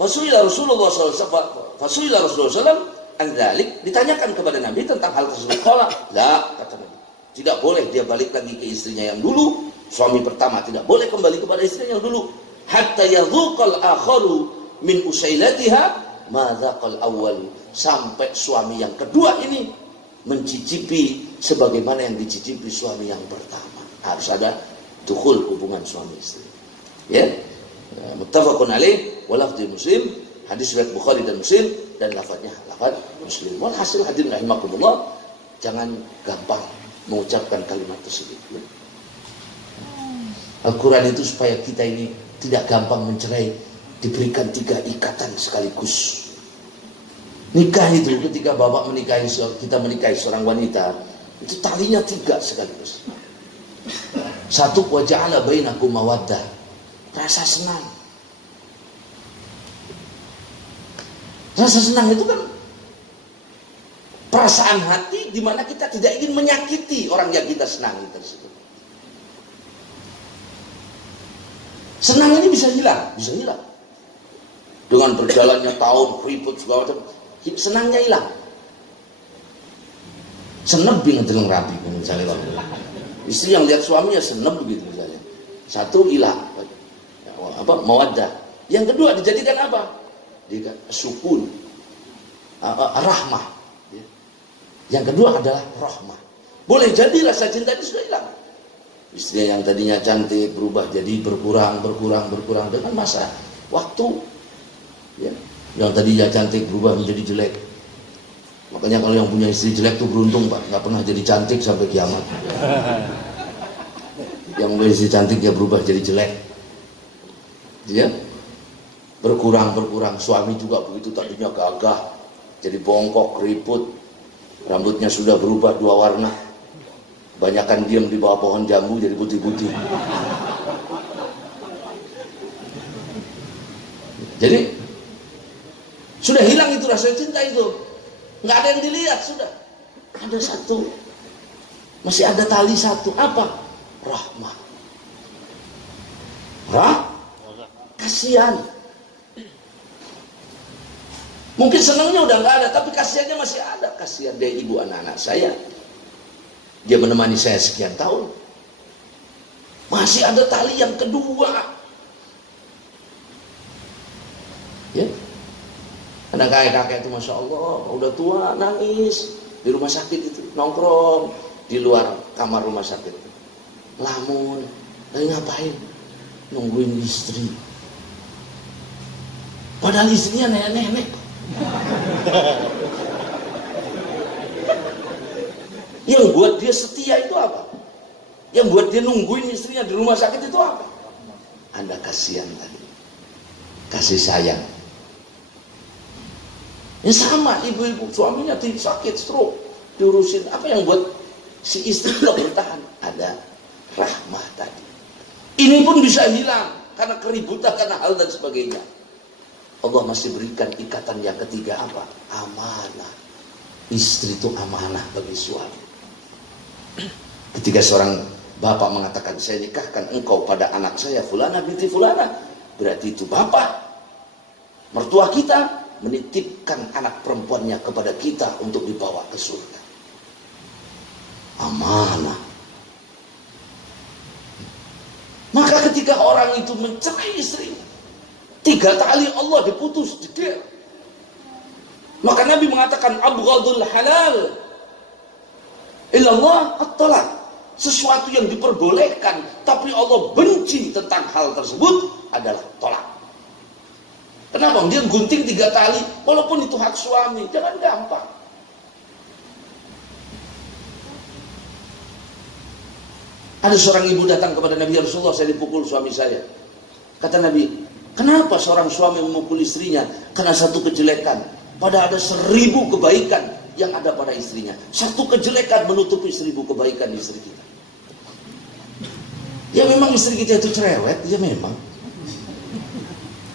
Fasuila Rasulullah SAW andalik, ditanyakan kepada Nabi tentang hal tersebut. Qala, la, kata Nabi, tidak boleh dia balik lagi ke istrinya yang dulu. Suami pertama tidak boleh kembali kepada istrinya yang dulu. Hatta yadhuqal akharu min usailatiha ma dzaqal awwal, sampai suami yang kedua ini mencicipi sebagaimana yang dicicipi suami yang pertama. Harus ada dukhul, hubungan suami istri. Ya. Muttafaqun alaih wa lafzi Muslim, hadis riwayat Bukhari dan Muslim, dan lafadznya lafaz Muslim. Walhasil hadirin rahimakumullah, jangan gampang mengucapkan kalimat tersebut. Al-Quran itu supaya kita ini tidak gampang mencerai, diberikan 3 ikatan sekaligus. Nikah itu ketika bapak menikahi, kita menikahi seorang wanita, itu talinya 3 sekaligus. 1, wa ja'ala bainakum mawaddah, rasa senang. Rasa senang itu kan perasaan hati di mana kita tidak ingin menyakiti orang yang kita senangi tersebut. Senang ini bisa hilang, dengan berjalannya tahun, ribut segala macam, senangnya hilang. Senebing ngedeleng rapi misalnya, istri yang lihat suaminya seneb begitu misalnya. 1, hilang, mawaddah. Yang kedua dijadikan apa? Sukun, rahmah. Yang kedua adalah rahmah. Boleh jadi rasa cinta itu sudah hilang. Istri yang tadinya cantik berubah jadi berkurang dengan masa waktu. Ya. Yang tadinya cantik berubah menjadi jelek. Makanya kalau yang punya istri jelek tuh beruntung, Pak, nggak pernah jadi cantik sampai kiamat. Yang punya istri cantik ya berubah jadi jelek. Dia berkurang. Suami juga begitu, tadinya gagah jadi bongkok, keriput, rambutnya sudah berubah 2 warna. Banyakan diam di bawah pohon jambu jadi putih-putih. Jadi sudah hilang itu rasa cinta itu, nggak ada yang dilihat, sudah ada 1, masih ada tali 1, apa? Rahmah. Kasihan. Mungkin senangnya udah nggak ada, tapi kasihannya masih ada. Kasihan dia ibu anak-anak saya. Dia menemani saya sekian tahun. Masih ada tali yang kedua. Ya. Karena kakek-kakek itu Masya Allah, udah tua, nangis. Di rumah sakit itu, nongkrong di luar kamar rumah sakit. Lamun, lagi ngapain? Nungguin istri. Padahal istrinya nenek-nenek. Yang buat dia setia itu apa? Yang buat dia nungguin istrinya di rumah sakit itu apa? Ada kasihan tadi, kasih sayang. Ya sama, ibu-ibu suaminya sakit stroke, diurusin. Apa yang buat si istri tidak bertahan? Ada rahmah tadi. Ini pun bisa hilang karena keributan, karena hal dan sebagainya. Allah masih berikan ikatan yang ketiga apa? Amanah. Istri itu amanah bagi suami. Ketika seorang bapak mengatakan, saya nikahkan engkau pada anak saya fulana binti fulana, berarti itu bapak, mertua kita menitipkan anak perempuannya kepada kita untuk dibawa ke surga. Amanah. Maka ketika orang itu mencerai istrinya, 3 tali Allah diputus, jeder. Maka Nabi mengatakan abghadul halal illallah at-talaq. Sesuatu yang diperbolehkan tapi Allah benci tentang hal tersebut adalah tolak. Kenapa? Dia gunting 3 tali walaupun itu hak suami, jangan gampang. Ada seorang ibu datang kepada Nabi, ya Rasulullah, saya dipukul suami saya. Kata Nabi, kenapa seorang suami memukul istrinya? Karena satu kejelekan, padahal ada 1000 kebaikan yang ada pada istrinya. Satu kejelekan menutupi 1000 kebaikan di istri kita. Ya memang istri kita itu cerewet, ya memang.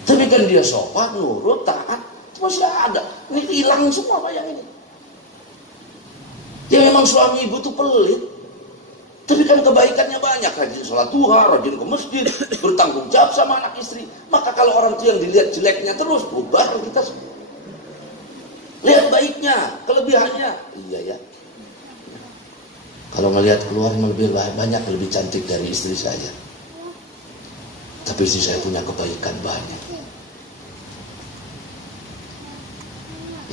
Tapi kan dia sopan, nurut, taat, masih ada. Ini hilang semua Pak yang ini. Ya memang suami ibu itu pelit. Tapi kan kebaikannya banyak, rajin sholat duha, rajin ke masjid, bertanggung jawab sama anak istri. Maka kalau orang itu yang dilihat jeleknya terus, bubar kita semua. Lihat baiknya, kelebihannya. Iya ya. Kalau melihat keluarnya lebih banyak, lebih cantik dari istri saya. Tapi istri saya punya kebaikan banyak.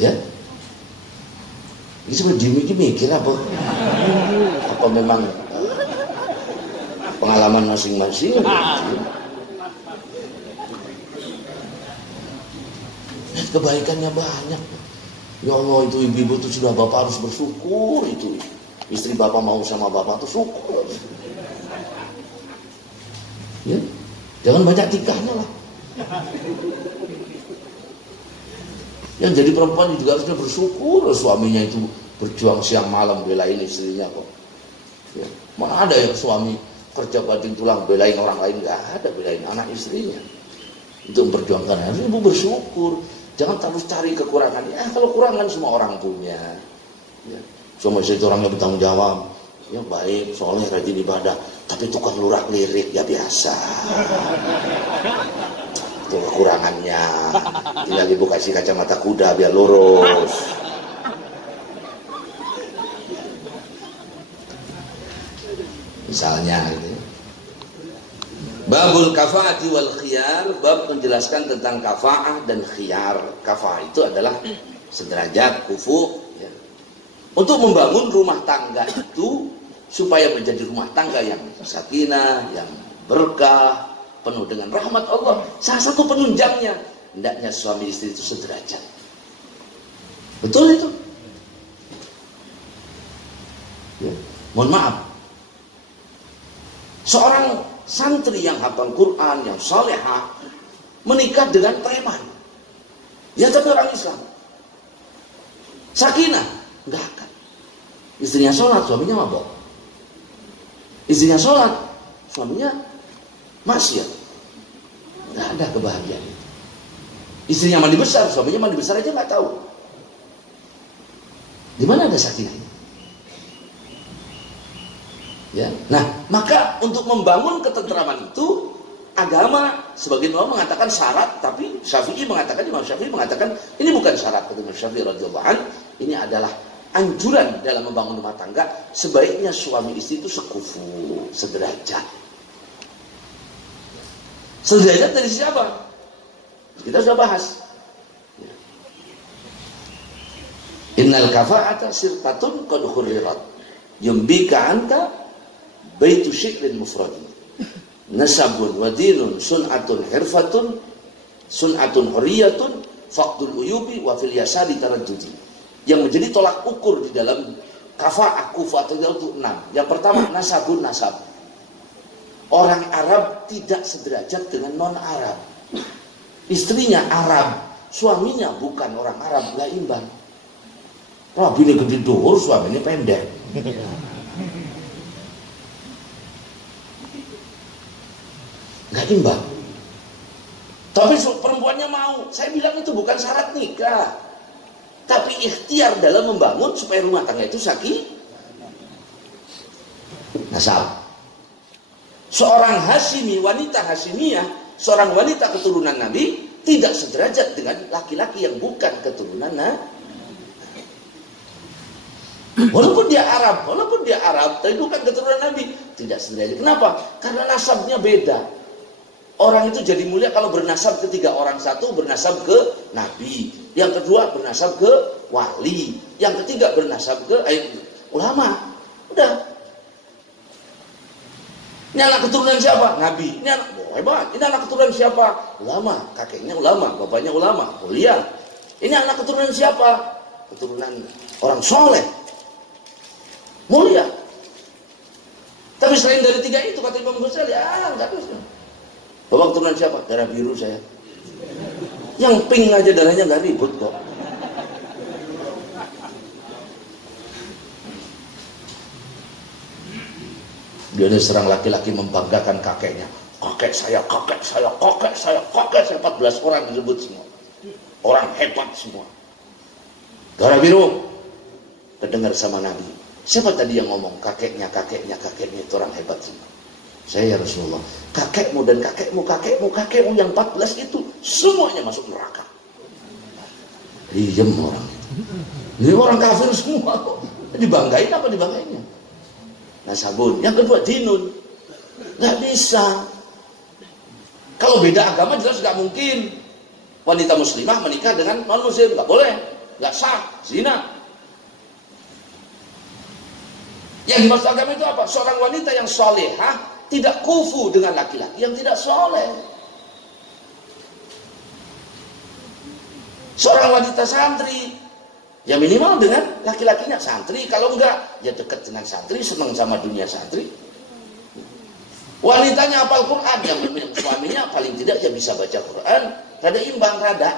Ya. Ini sebenarnya Jimmy mikir apa? Apa memang pengalaman masing-masing? Kebaikannya banyak. Ya Allah, itu ibu-ibu itu sudah bapak harus bersyukur itu. Istri bapak mau sama bapak itu syukur. Ya, jangan banyak tikahnya lah. Yang jadi perempuan juga harusnya bersyukur. Suaminya itu berjuang siang malam belain istrinya kok. Ya, mana ada yang suami kerja banting tulang belain orang lain? Nggak ada, belain anak istrinya. Itu memperjuangkan. Harus ibu bersyukur. Jangan terus cari kekurangannya. Kalau kurangan semua orang punya. Ya. Suami istri itu orangnya bertanggung jawab. Ya baik, soalnya rajin ibadah. Tapi tukang lurak lirik ya biasa. Itu kekurangannya. Tinggal ibu kasih kacamata kuda biar lurus. Misalnya gitu. Babul kafaati wal khiyar, bab menjelaskan tentang kafaah dan khiyar. Kafaah itu adalah sederajat, kufu. Ya. Untuk membangun rumah tangga itu supaya menjadi rumah tangga yang sakinah, yang berkah, penuh dengan rahmat Allah. Salah satu penunjangnya, hendaknya suami istri itu sederajat. Betul itu? Ya. Mohon maaf. Seorang santri yang hafal Quran, yang salehah, menikah dengan preman. Ya tapi orang Islam. Sakinah, enggak akan. Istrinya sholat, suaminya mabok. Istrinya sholat, suaminya maksiat. Enggak ada kebahagiaan itu. Istrinya mandi besar, suaminya mandi besar aja enggak tahu. Di mana ada sakinah? Ya. Nah, maka untuk membangun ketentraman itu, agama sebagian ulama mengatakan syarat, tapi Syafi'i mengatakan, Imam Syafi'i mengatakan ini bukan syarat. Kata Imam Syafi'i radhiyallahu anhu, ini adalah anjuran dalam membangun rumah tangga. Sebaiknya suami istri itu sekufu, sederajat. Sederajat dari siapa? Kita sudah bahas. Innal kafa'ata sirtatun qad khurrirat yumbika anta baitu syikrin mufradin nasabun wa dinun sun'atun hirfatun Sun'atun hurriyatun faqdul uyubi wa fil yasadi taraddudi. Yang menjadi tolak ukur di dalam kafa'ah kufah itu 6. Yang pertama nasabun nasab. Orang Arab tidak sederajat dengan non-Arab. Istrinya Arab, suaminya bukan orang Arab, nggak imbang. Rabine gede dhuwur, suaminya pendek. Nggak imbang. Tapi perempuannya mau. Saya bilang itu bukan syarat nikah, tapi ikhtiar dalam membangun supaya rumah tangga itu nasab. Seorang Hashimi, wanita Hashimiyah, seorang wanita keturunan Nabi, tidak sederajat dengan laki-laki yang bukan keturunan Nabi. Walaupun dia Arab, tapi bukan keturunan Nabi, tidak sederajat. Kenapa? Karena nasabnya beda. Orang itu jadi mulia kalau bernasab ke 3 orang. Satu bernasab ke Nabi, yang kedua bernasab ke wali, yang ketiga bernasab ke ulama. Udah. Ini anak keturunan siapa? Nabi. Ini anak hebat. Ini anak keturunan siapa? Ulama. Kakeknya ulama, bapaknya ulama, mulia. Ini anak keturunan siapa? Keturunan orang soleh, mulia. Tapi selain dari 3 itu, kata Imam Ghazali, enggak bisa. Bapak keturunan siapa? Darah biru saya. Yang pink aja darahnya nggak ribut kok. Dia serang laki-laki membanggakan kakeknya. Kakek saya, 14 orang disebut semua. Orang hebat semua. Darah biru. Terdengar sama Nabi. Siapa tadi yang ngomong? Kakeknya itu orang hebat semua. Saya, ya Rasulullah, kakekmu dan kakekmu yang 14 itu semuanya masuk neraka. Diam orang itu. Ini orang kafir semua kok. Dibanggain apa dibanggainnya? Nasabun. Yang kedua dinun. Gak bisa. Kalau beda agama jelas gak mungkin. Wanita muslimah menikah dengan non muslim. Gak boleh. Gak sah. Zina. Yang dimaksud agama itu apa? Seorang wanita yang solehah tidak kufu dengan laki-laki yang tidak soleh. Seorang wanita santri, ya minimal dengan laki-lakinya santri. Kalau enggak, ya dekat dengan santri, senang sama dunia santri. Wanitanya hafal Quran, yang suaminya paling tidak ya bisa baca Quran, rada imbang, rada.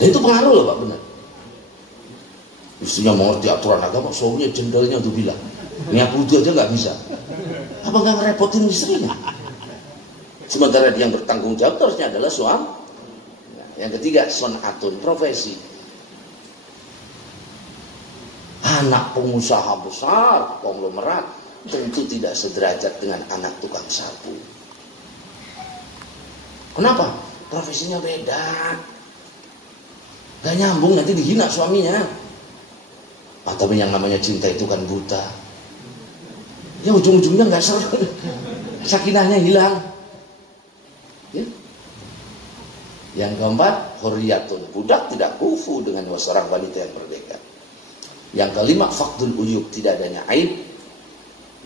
Dan itu pengaruh loh Pak, benar. Istrinya mengerti aturan agama, suaminya jendelnya untuk bilang, niat wudhu aja nggak bisa. Apa nggak ngerepotin istrinya? Sementara dia yang bertanggung jawab harusnya adalah suami. Yang ketiga, sun'atun, profesi. Anak pengusaha besar, konglomerat, tentu tidak sederajat dengan anak tukang sapu. Kenapa? Profesinya beda. Gak nyambung, nanti dihina suaminya. Tapi yang namanya cinta itu kan buta. Ya ujung-ujungnya nggak seru, sakinahnya hilang. Ya. Yang keempat, hurriyatun, budak tidak kufu dengan seorang wanita yang merdeka. Yang kelima, faqdul uyub, tidak adanya aib.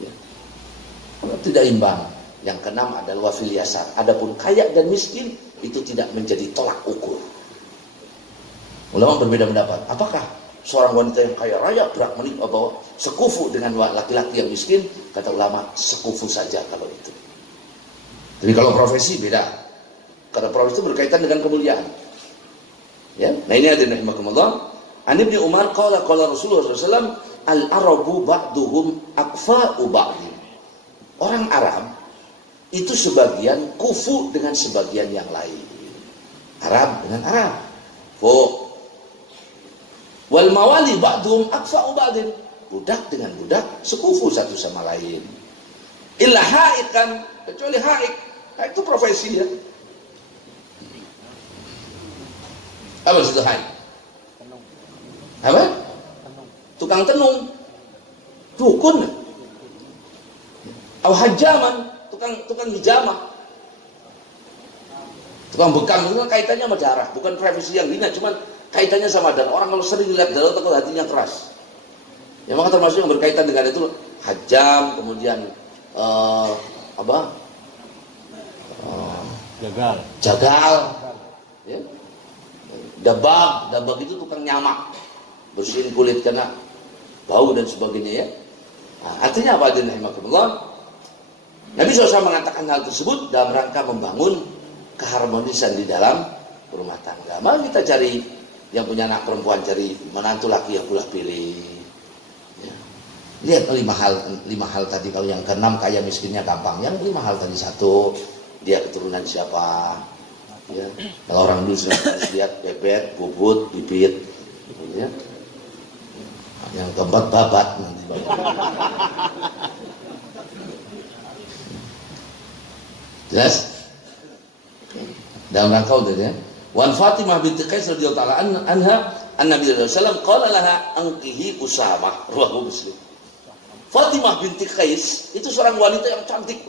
Ya. Tidak imbang. Yang keenam adalah wafil yasar. Adapun kaya dan miskin itu tidak menjadi tolak ukur. Ulama berbeda pendapat. Apakah seorang wanita yang kaya raya berhak menikah bahwa sekufu dengan laki-laki yang miskin? Kata ulama, sekufu saja kalau itu. Jadi kalau profesi beda. Karena profesi itu berkaitan dengan kemuliaan. Ya, nah ini ada rahimakumullah. An Ibnu Umar qala Rasulullah SAW, al-arabu ba'duhum akfa'u ba'din. Orang Arab itu sebagian kufu dengan sebagian yang lain. Arab dengan Arab. Wal mawali ba'dhum akfa'u ba'din. Budak dengan budak sekufu satu sama lain. Illa haid kan, kecuali haid. Haid itu profesi ya. Apa itu haid? Apa? Tukang tenung. Dukun. Au hajaman, tukang hijamah. Tukang bekam itu kaitannya sama darah, bukan profesi yang hina, cuman kaitannya sama, dan orang kalau sering lihat darah takut hatinya keras. Ya maka termasuk yang berkaitan dengan itu Hajam, kemudian apa? Jagal, ya. Dabag itu tukang nyamak, bersihin kulit kena bau dan sebagainya ya. Nah, artinya apa? Nabi SAW mengatakan hal tersebut dalam rangka membangun keharmonisan di dalam rumah tangga. Mari kita cari yang punya anak perempuan, cari menantu laki yang pula pilih. Ya. Lihat 5 hal tadi. Kalau yang keenam kaya miskinnya gampang. Yang 5 hal tadi, 1, dia keturunan siapa. Ya. Kalau orang dulu sudah lihat bebet, bubut, bibit. Ya. Yang keempat babat nanti babat. Jelas? Dalam rangka udah ya. Wan Fatimah binti Qais radhiyallahu ta'ala anha an-Nabi sallallahu alaihi wasallam qala laha anqihi Usamah, rawahu Muslim. Fatimah binti Qais itu seorang wanita yang cantik.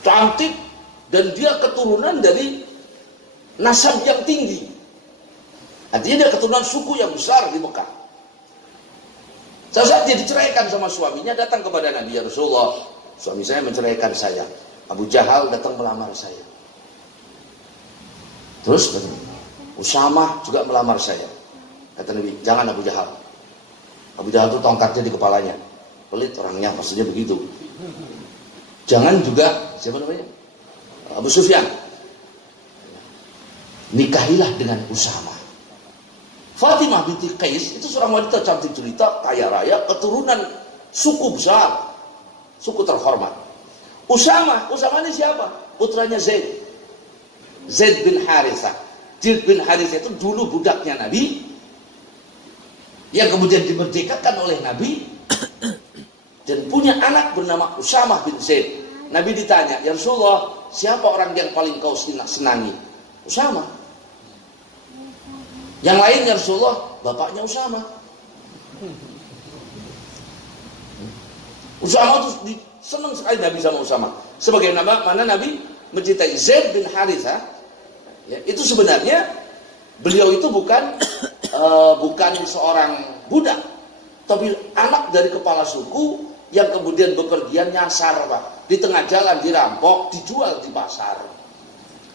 Cantik dan dia keturunan dari nasab yang tinggi. Artinya dia keturunan suku yang besar di Mekah. Saat dia diceraikan sama suaminya, datang kepada Nabi, ya Rasulullah, suami saya menceraikan saya. Abu Jahal datang melamar saya. Terus Usamah juga melamar saya. Kata Nabi, jangan Abu Jahal. Abu Jahal itu tongkatnya di kepalanya. Pelit orangnya, maksudnya begitu. Jangan juga, siapa namanya? Abu Sufyan. Nikahilah dengan Usamah. Fatimah binti Qais itu seorang wanita cantik jelita, kaya raya, keturunan suku besar, suku terhormat. Usamah ini siapa? Putranya Zaid bin Harithah. Zaid bin Harithah itu dulu budaknya Nabi, yang kemudian dimerdekakan oleh Nabi dan punya anak bernama Usamah bin Zaid. Nabi ditanya, ya Rasulullah, siapa orang yang paling kau senangi? Usamah. Yang lain ya Rasulullah, bapaknya Usamah. Usamah itu senang sekali Nabi sama Usamah. Sebagaimana Nabi mencintai Zaid bin Harithah, ya, itu sebenarnya beliau itu bukan seorang budak, tapi anak dari kepala suku yang kemudian bepergian nyasar, Pak. Di tengah jalan dirampok, dijual di pasar.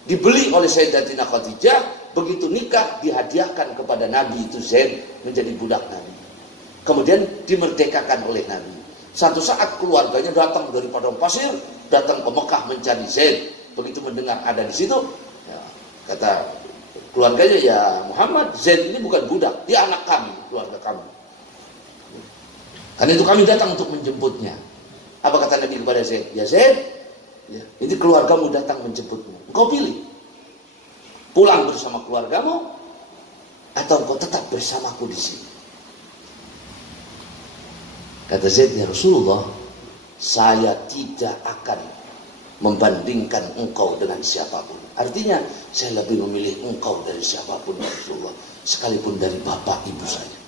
Dibeli oleh Sayyidatina Khadijah. Begitu nikah dihadiahkan kepada Nabi, itu Zaid menjadi budak Nabi. Kemudian dimerdekakan oleh Nabi. Satu saat keluarganya datang dari padang pasir, datang ke Mekah mencari Zaid. Begitu mendengar ada di situ, ya, kata keluarganya, ya Muhammad, Zaid ini bukan budak, dia anak kami, keluarga kami. Karena itu kami datang untuk menjemputnya. Apa kata Nabi kepada Zaid? Ya Zaid, ya, ini keluargamu datang menjemputmu. Engkau pilih. Pulang bersama keluargamu atau engkau tetap bersamaku di sini. Kata Zaid, ya Rasulullah, saya tidak akan membandingkan engkau dengan siapapun. Artinya saya lebih memilih engkau dari siapapun, ya Rasulullah, sekalipun dari bapak ibu saya.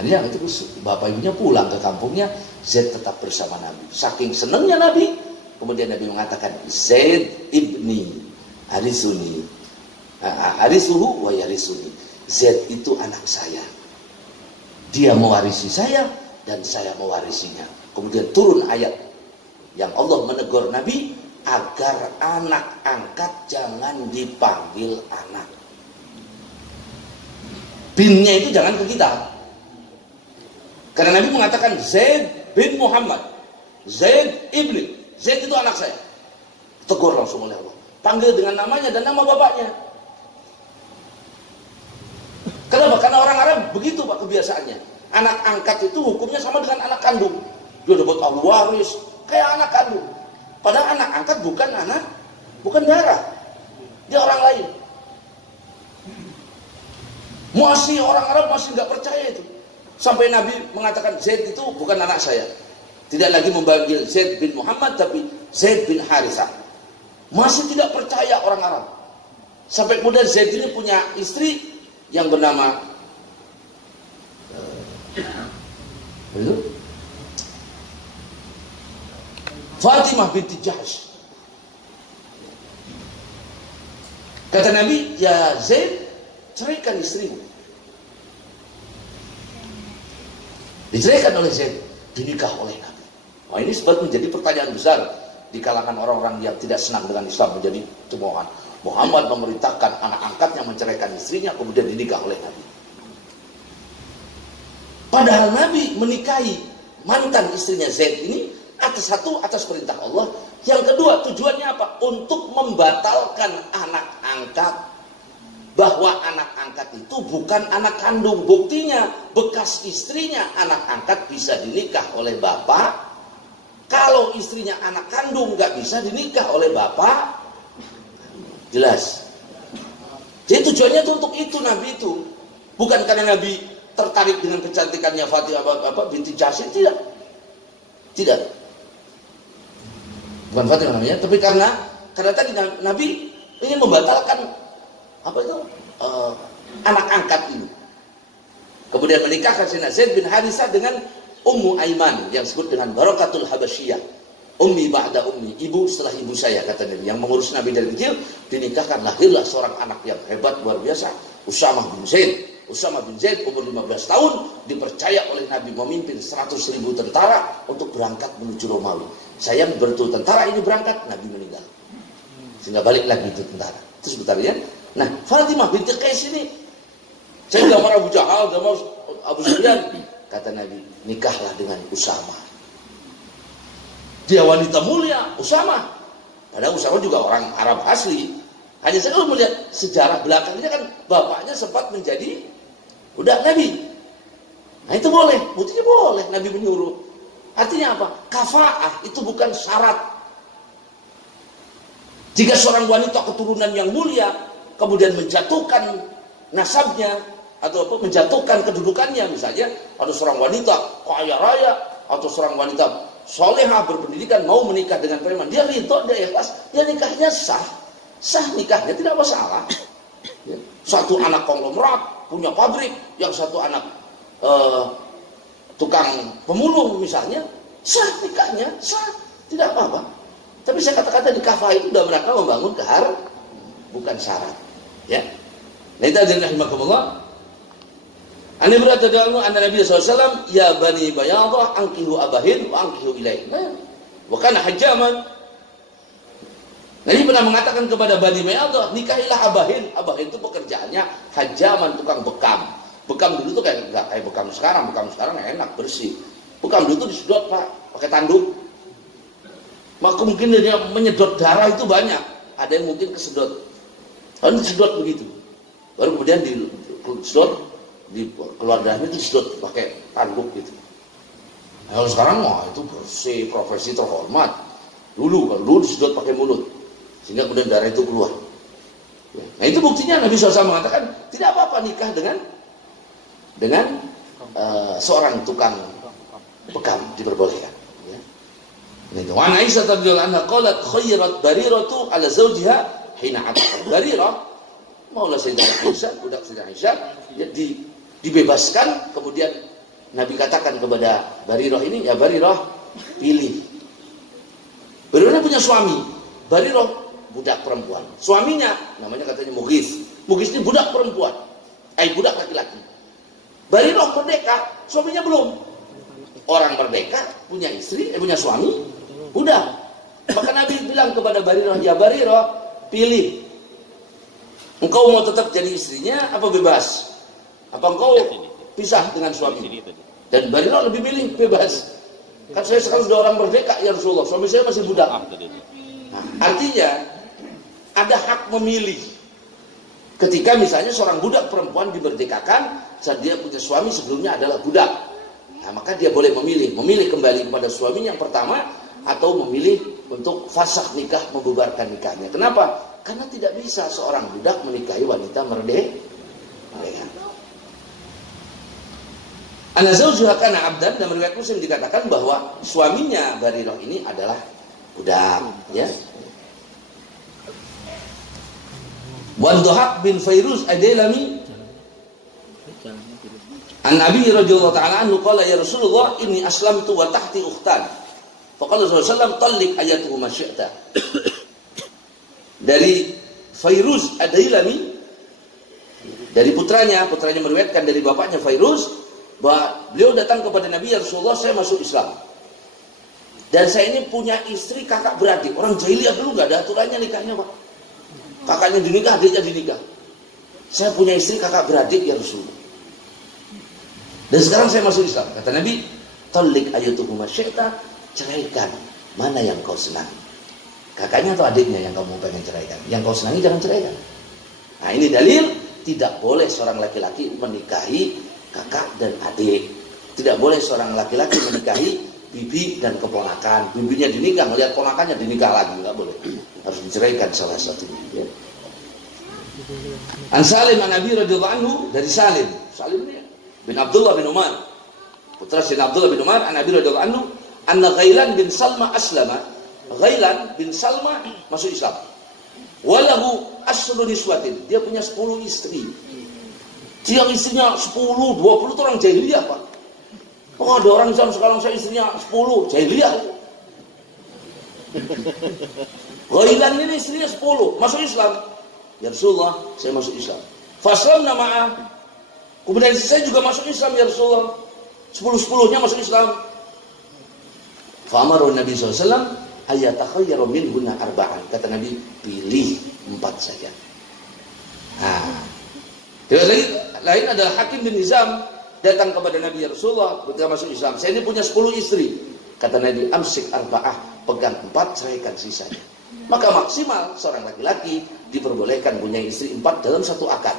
Akhirnya itu bapak ibunya pulang ke kampungnya, Zaid tetap bersama Nabi. Saking senangnya Nabi, kemudian Nabi mengatakan, Zaid ibni Arisuni, arisuhu wa yarisuni. Zaid itu anak saya. Dia mewarisi saya dan saya mewarisinya. Kemudian turun ayat yang Allah menegur Nabi agar anak angkat jangan dipanggil anak. Binnya itu jangan ke kita. Karena Nabi mengatakan Zaid bin Muhammad, Zaid ibni, Zaid itu anak saya. Tegur langsung oleh Allah. Panggil dengan namanya dan nama bapaknya. Kenapa? Karena orang Arab begitu Pak kebiasaannya. Anak angkat itu hukumnya sama dengan anak kandung. Dia dapat ahli waris kayak anak kandung. Padahal anak angkat bukan darah. Dia orang lain. Masih orang Arab masih nggak percaya itu. Sampai Nabi mengatakan Zaid itu bukan anak saya. Tidak lagi memanggil Zaid bin Muhammad tapi Zaid bin Harithah. Masih tidak percaya orang Arab. Sampai kemudian Zaid ini punya istri yang bernama Fatimah binti Jahsh. Kata Nabi, ya Zaid, ceraikan istrimu. Diceraikan oleh Zaid, dinikah oleh Nabi. Wah, ini sebab menjadi pertanyaan besar di kalangan orang-orang yang tidak senang dengan Islam, menjadi cemoohan. Muhammad memerintahkan anak angkatnya menceraikan istrinya, kemudian dinikah oleh Nabi. Padahal Nabi menikahi mantan istrinya Zaid ini atas perintah Allah. Yang kedua, tujuannya apa? Untuk membatalkan anak angkat, bahwa anak angkat itu bukan anak kandung. Buktinya bekas istrinya anak angkat bisa dinikah oleh bapak. Kalau istrinya anak kandung nggak bisa dinikah oleh bapak. Jelas. Jadi tujuannya itu untuk itu Nabi itu. Bukan karena Nabi tertarik dengan kecantikannya Fatimah binti Jahsy, tidak. Tidak. Bukan Fatimah namanya, tapi karena tadi Nabi ingin membatalkan anak angkat ini. Kemudian menikahkan Sayyidina Zaid bin Harithah dengan Ummu Aiman yang disebut dengan Barakatul Habasyiyah. Ummi ba'da ummi, ibu setelah ibu saya, kata Nabi, yang mengurus Nabi dari kecil. Dinikahkan, lahirlah seorang anak yang hebat luar biasa, Usamah bin Zaid. Usamah bin Zaid umur 15 tahun dipercaya oleh Nabi memimpin 100.000 tentara untuk berangkat menuju Romawi. Sayang betul tentara ini berangkat, Nabi meninggal. Sehingga balik lagi itu tentara. Itu sebenarnya. Nah, Fatimah binti Qais ini, saya tidak mau Abu Jahal, tidak mau Abu Sufyan. Kata Nabi, nikahlah dengan Usamah. Dia wanita mulia, Usamah. Padahal Usamah juga orang Arab asli. Hanya saya kalau melihat sejarah belakangnya kan bapaknya sempat menjadi budak Nabi. Nah itu boleh, buktinya boleh Nabi menyuruh. Artinya apa? Kafaah itu bukan syarat. Jika seorang wanita keturunan yang mulia kemudian menjatuhkan nasabnya atau menjatuhkan kedudukannya, misalnya ada seorang wanita kaya raya atau seorang wanita solehah berpendidikan mau menikah dengan preman, dia ridho, dia ikhlas, dia nikahnya sah nikahnya, tidak masalah. Satu anak konglomerat punya pabrik, yang satu anak tukang pemulung misalnya, sah nikahnya, sah, tidak apa-apa. Tapi saya kata-kata di kafah itu sudah mereka membangun bukan syarat. Ya. Nah itu adalah rahimahumullah. Ani berkata dalam Nabi SAW, ya bani bayadah angkihu abahin wa angkihu ilaih. Nah, bukan hajaman. Nabi pernah mengatakan kepada bani bayadah, nikahilah abahin. Abahin itu pekerjaannya hajaman, tukang bekam. Bekam dulu tuh kayak bekam sekarang. Bekam sekarang enak, bersih. Bekam dulu tuh disedot Pak, pakai tanduk. Maka mungkin dia menyedot darah itu banyak. Ada yang mungkin kesedot. Lalu disedot begitu. Baru kemudian disedot. Keluar darahnya itu disedot pakai tanduk gitu. Nah, kalau sekarang itu bersih, profesi terhormat. Kalau dulu disedot pakai mulut, sehingga kemudian darah itu keluar. Nah itu buktinya Nabi SAW mengatakan tidak apa-apa nikah dengan seorang tukang bekam, diperbolehkan. Itu. Wa Aisyah radhiyallahu anha qalat khayrat Bariratu ala zawjiha hina ataqa. Barirah Maula Sayyidah Aisyah, budak Sayyidah Aisyah, dibebaskan. Kemudian Nabi katakan kepada Barirah ini, ya Barirah, pilih. Barirah punya suami, Barirah budak perempuan. Suaminya namanya katanya Mughis. Mughis ini budak perempuan, budak laki-laki. Barirah merdeka, suaminya belum. Orang merdeka punya istri, punya suami, budak. Maka Nabi bilang kepada Barirah, ya Barirah, pilih. Engkau mau tetap jadi istrinya apa bebas? Apa engkau pisah dengan suami? Dan Barirah lebih milih bebas. Kan saya sekarang sudah orang merdeka ya Rasulullah, suami saya masih budak. Nah, artinya ada hak memilih. Ketika misalnya seorang budak perempuan dimerdekakan, saat dia punya suami sebelumnya adalah budak. Nah, maka dia boleh memilih kembali kepada suaminya yang pertama, atau memilih untuk fasakh nikah, membubarkan nikahnya. Kenapa? Karena tidak bisa seorang budak menikahi wanita merdeka. Ana zaujuha kana abdan, dan riwayat Muslim dikatakan bahwa suaminya Barirah ini adalah budak, ya. Wan Dhahab bin Fairuz Ad-Dailami an Nabi radhiyallahu ta'ala anhu qala ya Rasulullah inni aslamtu wa tahti ukhtan. Faqala Rasulullah sallallahu alaihi wasallam talliq ayatuhu ma syi'ta. Dari Fairuz Ad-Dailami, dari putranya meriwayatkan dari bapaknya Fairuz, Beliau datang kepada Nabi, ya Rasulullah, saya masuk Islam. Dan saya ini punya istri kakak beradik. Orang jahiliyah dulu gak ada aturannya nikahnya, Pak. Kakaknya dinikah, adiknya dinikah. Saya punya istri kakak beradik, ya Rasulullah. Dan sekarang saya masuk Islam. Kata Nabi, "Tallik ayyatuhuma syi'ta," ceraikan mana yang kau senangi. Kakaknya atau adiknya yang kamu pengen ceraikan. Yang kau senangi jangan ceraikan. Nah, ini dalil tidak boleh seorang laki-laki menikahi kakak dan adik. Tidak boleh seorang laki-laki menikahi bibi dan keponakan. Bibinya dinikah, melihat ponakannya dinikah lagi, nggak boleh. Harus diceraikan salah satunya. Ya. An Salim an Nabi radhiyallahu anhu, dari Salim bin Abdullah bin Umar, putra Sayyidina Abdullah bin Umar, an Nabi radhiyallahu anhu, anna Ghailan bin Salma aslama. Ghailan bin Salma masuk Islam. Walahu asyru niswatin, dia punya 10 istri. Dia istrinya 10, 20 itu orang jahiliyah, Pak. Oh, ada orang Islam sekarang saya istrinya 10, jahiliyah. Ghailan ini istrinya 10, masuk Islam. Ya Rasulullah, saya masuk Islam. Faslam nama'ah. Kemudian saya juga masuk Islam, ya Rasulullah. 10-10-nya masuk Islam. Fa'amaru Nabi SAW ayatakhayyaru minhunna arba'an. Kata Nabi, pilih 4 saja. Nah, lain adalah Hakim bin Hizam datang kepada Nabi, ya Rasulullah, ketika masuk Islam, saya ini punya 10 istri. Kata Nabi, amsik arba'ah, pegang 4, ceraikan sisanya. Maka maksimal seorang laki-laki diperbolehkan punya istri 4 dalam satu akad,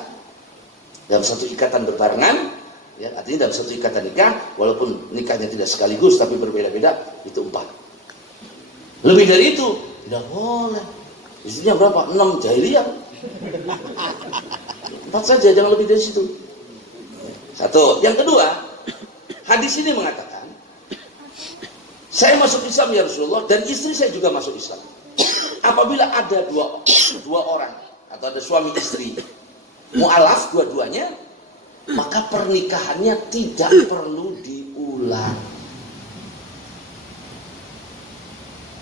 dalam satu ikatan berbarengan, ya, artinya dalam satu ikatan nikah, walaupun nikahnya tidak sekaligus tapi berbeda-beda, itu 4. Lebih dari itu tidak boleh. Istrinya berapa? 6, jahiliyah. 4 saja, jangan lebih dari situ. Satu. Yang kedua, hadis ini mengatakan, saya masuk Islam, ya Rasulullah, dan istri saya juga masuk Islam. Apabila ada dua orang atau ada suami istri mu'alaf dua-duanya, maka pernikahannya tidak perlu diulang.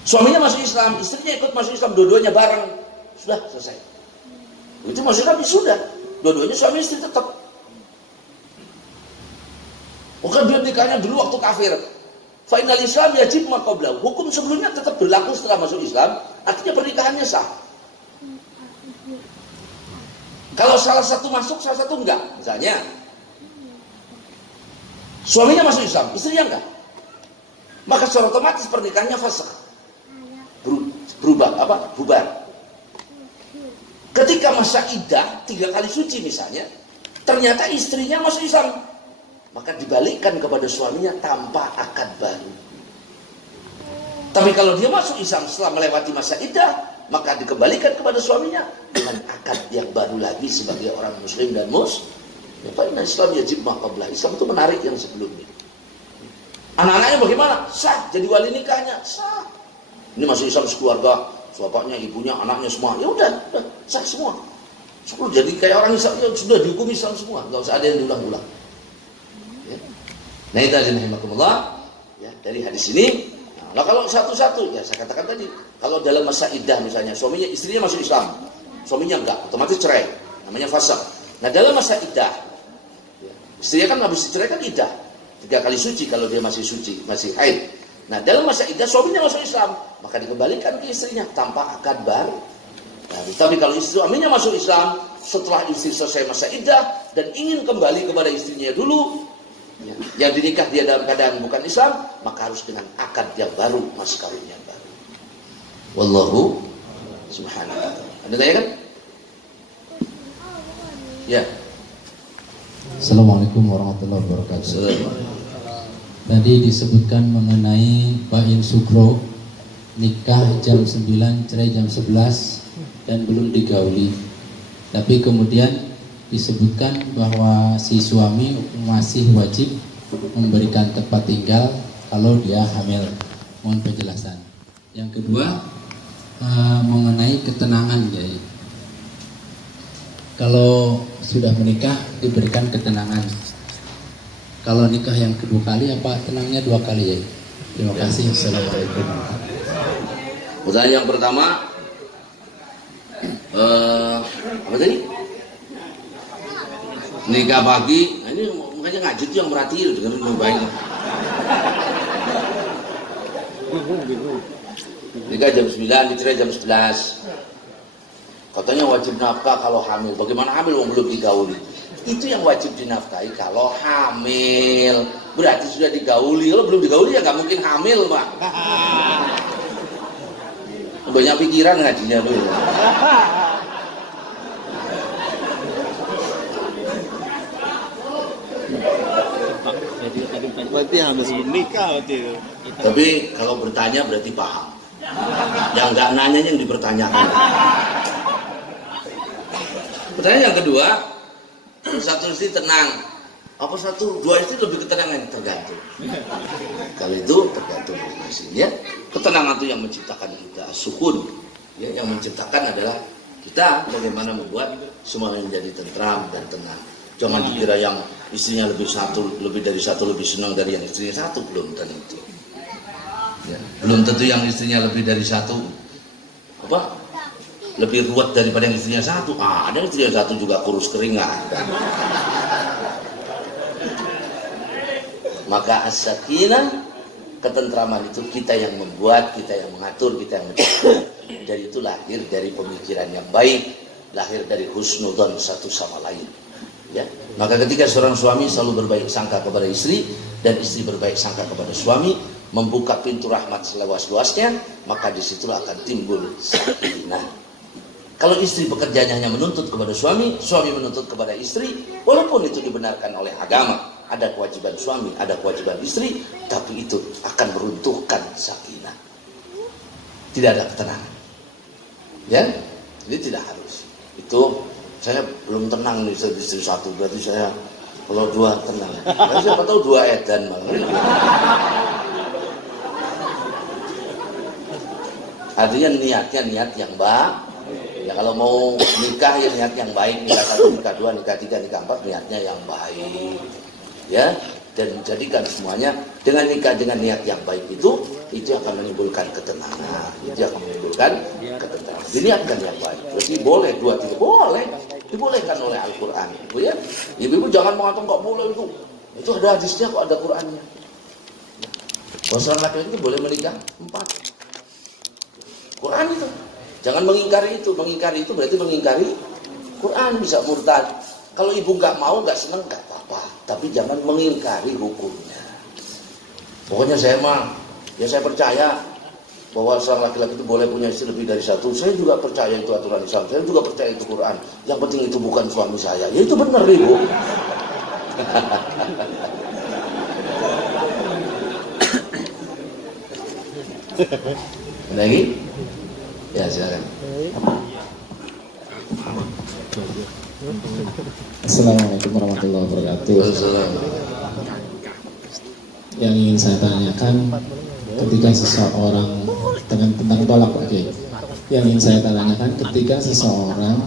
Suaminya masuk Islam, istrinya ikut masuk Islam, dua-duanya bareng, sudah selesai. Itu masuk Islam, sudah, dua-duanya suami istri tetap. Bukan dia nikahnya dulu waktu kafir. Fa'inal Islam yajib ma qablahu. Hukum sebelumnya tetap berlaku setelah masuk Islam, artinya pernikahannya sah. Kalau salah satu masuk, salah satu enggak, misalnya suaminya masuk Islam, istrinya enggak, maka secara otomatis pernikahannya fasakh, berubah, bubar. Ketika masa iddah 3 kali suci misalnya, ternyata istrinya masuk Islam, maka dibalikkan kepada suaminya tanpa akad baru. Tapi kalau dia masuk Islam setelah melewati masa iddah, maka dikembalikan kepada suaminya dengan akad yang baru lagi sebagai orang muslim dan ya, Islam yajib ma qablah. Islam itu menarik yang sebelumnya. Anak-anaknya bagaimana? Sah, jadi wali nikahnya sah. Ini masuk Islam sekeluarga, bapaknya, ibunya, anaknya semua. Ya udah sah semua. Jadi kayak orang Islam, ya sudah dihukum Islam semua, nggak usah ada yang diulang-ulang. Nah itu azimakumullah, ya, dari hadis ini. Nah kalau satu-satu, ya saya katakan tadi, kalau dalam masa iddah misalnya, suaminya, istrinya masuk Islam, suaminya enggak, otomatis cerai, namanya fasakh. Nah dalam masa iddah, ya, istrinya kan habis dicerai kan iddah 3 kali suci kalau dia masih suci, masih haid. Nah dalam masa iddah suaminya masuk Islam, maka dikembalikan ke istrinya tanpa akad baru. Nah, tapi kalau suaminya masuk Islam setelah istri selesai masa iddah dan ingin kembali kepada istrinya dulu, ya, yang dinikah dia dalam keadaan bukan Islam, maka harus dengan akad yang baru, mas kawin yang baru. Wallahu subhanahu wa ta'ala. Ada tanya kan? Ya. Assalamualaikum warahmatullahi wabarakatuh. Tadi disebutkan mengenai Bain Sugro, nikah jam 9, cerai jam 11 dan belum digauli. Tapi kemudian disebutkan bahwa si suami masih wajib memberikan tempat tinggal kalau dia hamil. Mohon penjelasan. Yang kedua, mengenai ketenangan, Kiai. Kalau sudah menikah diberikan ketenangan. Kalau nikah yang kedua kali apa tenangnya 2 kali, Kiai? Terima kasih. Assalamualaikum. Pertanyaan yang pertama, apa tadi? Nikah pagi, nah ini makanya yang ngaji itu yang merhatiin dengerin yang baik. Nikah jam 9, dicerai jam 11. Katanya wajib nafkah kalau hamil. Bagaimana hamil belum digauli? Itu yang wajib dinafkahi kalau hamil. Berarti sudah digauli. Kalau belum digauli ya nggak mungkin hamil, Pak. Banyak pikiran ngajinya lu ya. Berarti harus menikah berarti. Tapi kalau bertanya berarti paham. Yang nggak nanya yang dipertanyakan. Pertanyaan yang kedua, satu istri tenang. Apa satu, dua istri lebih ketenangan? Tergantung. Kalau itu tergantung istrinya. Ketenangan itu yang menciptakan kita, sukun. Ya, yang menciptakan adalah kita bagaimana membuat semuanya menjadi tentram dan tenang. Jangan dikira yang istrinya lebih dari satu lebih senang dari yang istrinya satu, belum tentu. Ya, belum tentu yang istrinya lebih dari satu lebih ruwet daripada yang istrinya satu. Ada yang istrinya satu juga kurus keringat. Maka as-sakinah, ketentraman itu kita yang membuat, kita yang mengatur, kita yang menciptakan. Dan itu lahir dari pemikiran yang baik, lahir dari husnudzon satu sama lain. Ya. Maka ketika seorang suami selalu berbaik sangka kepada istri dan istri berbaik sangka kepada suami, membuka pintu rahmat seluas-luasnya, maka disitulah akan timbul sakinah. Kalau istri pekerjaannya hanya menuntut kepada suami, suami menuntut kepada istri, walaupun itu dibenarkan oleh agama, ada kewajiban suami, ada kewajiban istri, tapi itu akan meruntuhkan sakinah. Tidak ada ketenangan. Ya, jadi tidak harus. Itu saya belum tenang nih istri satu, berarti saya kalau dua tenang. Tapi siapa tahu dua edan malah. Artinya niatnya niat yang baik. Ya kalau mau nikah ya niat yang baik, nikah satu, nikah dua, nikah tiga, nikah empat, niatnya yang baik. Ya, dan jadikan semuanya dengan nikah dengan niat yang baik itu akan menimbulkan ketenangan, itu akan menimbulkan ketenangan. Diniatkan yang baik. Berarti boleh dua tiga, boleh, dibolehkan oleh Al-Quran. Ya, ibu-ibu jangan mengatakan nggak boleh itu. Itu ada hadisnya kok, ada Qurannya. Bahwa seorang laki-laki itu boleh menikah 4. Quran itu. Jangan mengingkari itu. Mengingkari itu berarti mengingkari Quran, bisa murtad. Kalau ibu nggak mau, nggak senang, nggak apa-apa. Tapi jangan mengingkari hukumnya. Pokoknya saya percaya bahwa seorang laki-laki itu boleh punya istri lebih dari satu. Saya juga percaya itu aturan Islam. Saya juga percaya itu Quran. Yang penting itu bukan suami saya. Ya itu benar, ibu. Lagi? Ya, silakan. Assalamualaikum warahmatullahi wabarakatuh. Yang ingin saya tanyakan ketika seseorang tentang tolak, oke. Yang ingin saya tanyakan ketika seseorang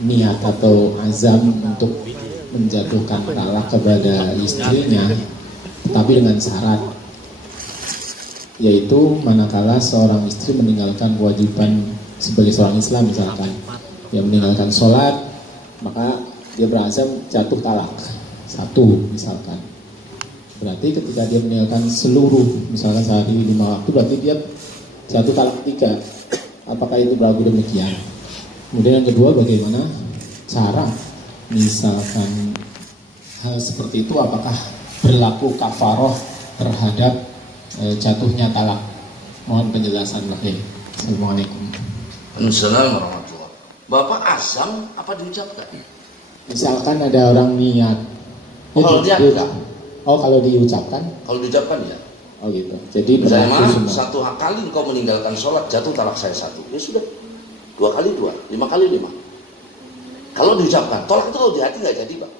niat atau azam untuk menjatuhkan talak kepada istrinya, tetapi dengan syarat, yaitu manakala seorang istri meninggalkan kewajiban sebagai seorang Islam, misalkan dia meninggalkan sholat, maka dia berazam jatuh talak satu, misalkan. Berarti ketika dia meninggalkan seluruh, misalkan sehari 5 waktu, berarti dia jatuh talak 3. Apakah itu berlaku demikian? Kemudian yang kedua, bagaimana cara misalkan hal seperti itu, apakah berlaku kafaroh terhadap jatuhnya talak? Mohon penjelasan lagi. Assalamualaikum. Assalamualaikum warahmatullahi. Bapak azam apa diucapkan? Misalkan ada orang niat. Kalau niat enggak? Oh, kalau diucapkan? Kalau diucapkan ya. Oh gitu. Jadi misalnya satu kali engkau meninggalkan sholat, jatuh talak saya 1. Ya sudah. 2 kali 2, 5 kali 5. Kalau diucapkan, tolak itu kalau di hati nggak jadi, Pak.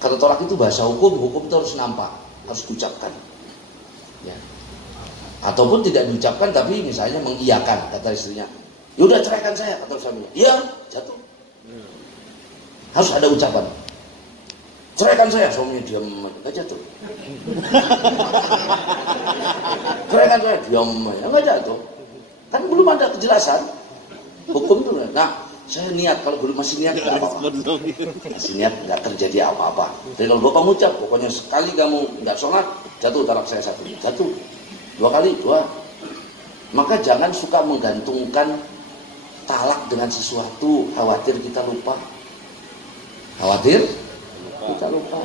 Kata tolak itu bahasa hukum itu harus nampak, harus diucapkan. Ya. Ataupun tidak diucapkan tapi misalnya mengiyakan, kata istrinya, yaudah ceraikan saya, kata suaminya, iya, jatuh. Harus ada ucapan, ceraikan saya, suaminya diam, nggak jatuh. Ceraikan saya, diam, nggak jatuh. Kan belum ada kejelasan hukum itu. Nah, Saya niat, kalau belum masih niat nggak apa-apa. Masih niat nggak terjadi apa-apa. Jadi kalau bapak ngucap, pokoknya sekali kamu nggak sholat, jatuh talak saya 1. Jatuh. 2 kali, 2. Maka jangan suka menggantungkan talak dengan sesuatu, khawatir kita lupa. Khawatir kita lupa.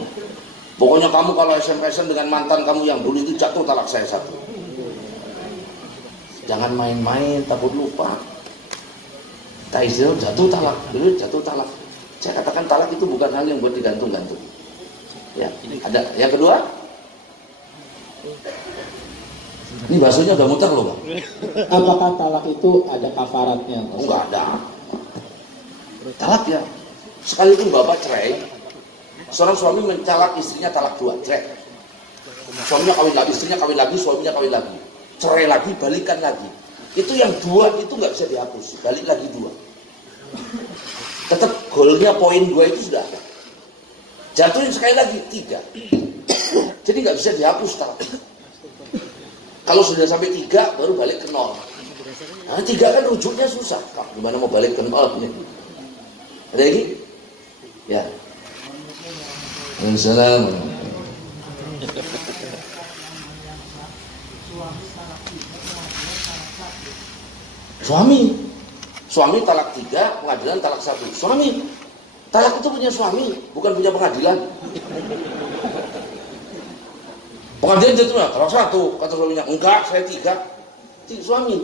Pokoknya kamu kalau SMS-an dengan mantan kamu yang dulu itu, jatuh talak saya 1. Jangan main-main, takut lupa. Taizil jatuh talak, dulu jatuh talak. Saya katakan talak itu bukan hal yang buat digantung-gantung. Ya, ada. Yang kedua, ini baksonya udah muter loh, Bang. Apakah talak itu ada kafaratnya? Oh, enggak ada. Talak ya. Sekalipun bapak cerai, seorang suami mentalak istrinya talak 2, cerai. Suaminya kawin lagi, istrinya kawin lagi, suaminya kawin lagi. Cerai lagi, balikan lagi. Itu yang 2 itu nggak bisa dihapus, balik lagi 2. Tetap golnya poin 2 itu sudah ada. Jatuhin sekali lagi 3. Jadi nggak bisa dihapus talak. Kalau sudah sampai 3 baru balik ke 0. Nah, 3 kan rujuknya susah. Pak, gimana mau balik ke 0 ini? Ada lagi? Ya. Assalamualaikum. Suami talak 3, pengadilan talak 1. Suami, talak itu punya suami, bukan punya pengadilan. Pengadilan jatuhnya talak 1, kata suaminya, enggak, saya 3. Suami.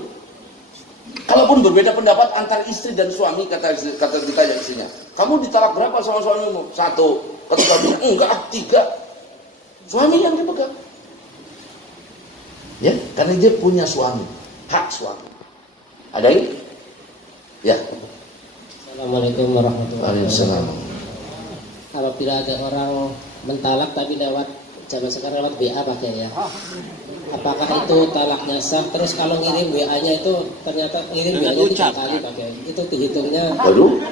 Kalaupun berbeda pendapat antar istri dan suami, kata ditanya istrinya, kamu ditalak berapa sama suamimu? 1. Kata suaminya, enggak, 3. Suami yang dipegang. Ya, karena dia punya suami, hak suami. Ada ini? Ya. Assalamualaikum warahmatullahi Waalaikumsalam. Kalau tidak ada orang mentalak tapi lewat zaman sekarang lewat WA pakai ya. Apakah itu talaknya sah? Terus kalau ngirim WA-nya itu ternyata ngirim WA-nya 3 kali pakai. Itu dihitungnya. Waduh.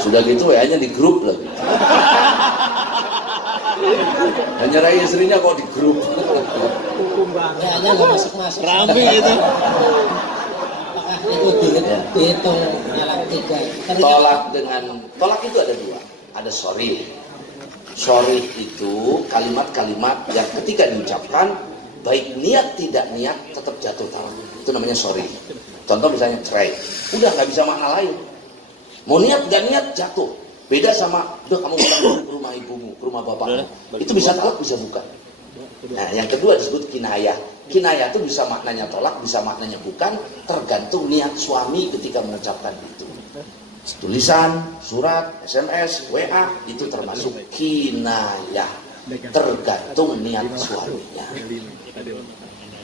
Sudah gitu WA-nya di grup lagi. Hanya rai istrinya kok di grup. WA-nya nggak masuk-masuk. Rame itu. Itu dihitung talak 3. Tolak itu ada 2. Ada sorry. Sorry itu kalimat-kalimat yang ketika diucapkan baik niat tidak niat tetap jatuh talak. Itu namanya sorry. Contoh misalnya cerai, udah nggak bisa makna lain. Mau niat nggak niat jatuh. Beda sama udah kamu pulang ke rumah ibumu, ke rumah bapakmu. Itu bisa talak, bisa bukan. Nah, yang kedua disebut kinayah. Kinayah itu bisa maknanya tolak, bisa maknanya bukan, tergantung niat suami ketika mengucapkan itu. Tulisan, surat, SMS, WA itu termasuk kinayah. Tergantung niat suaminya.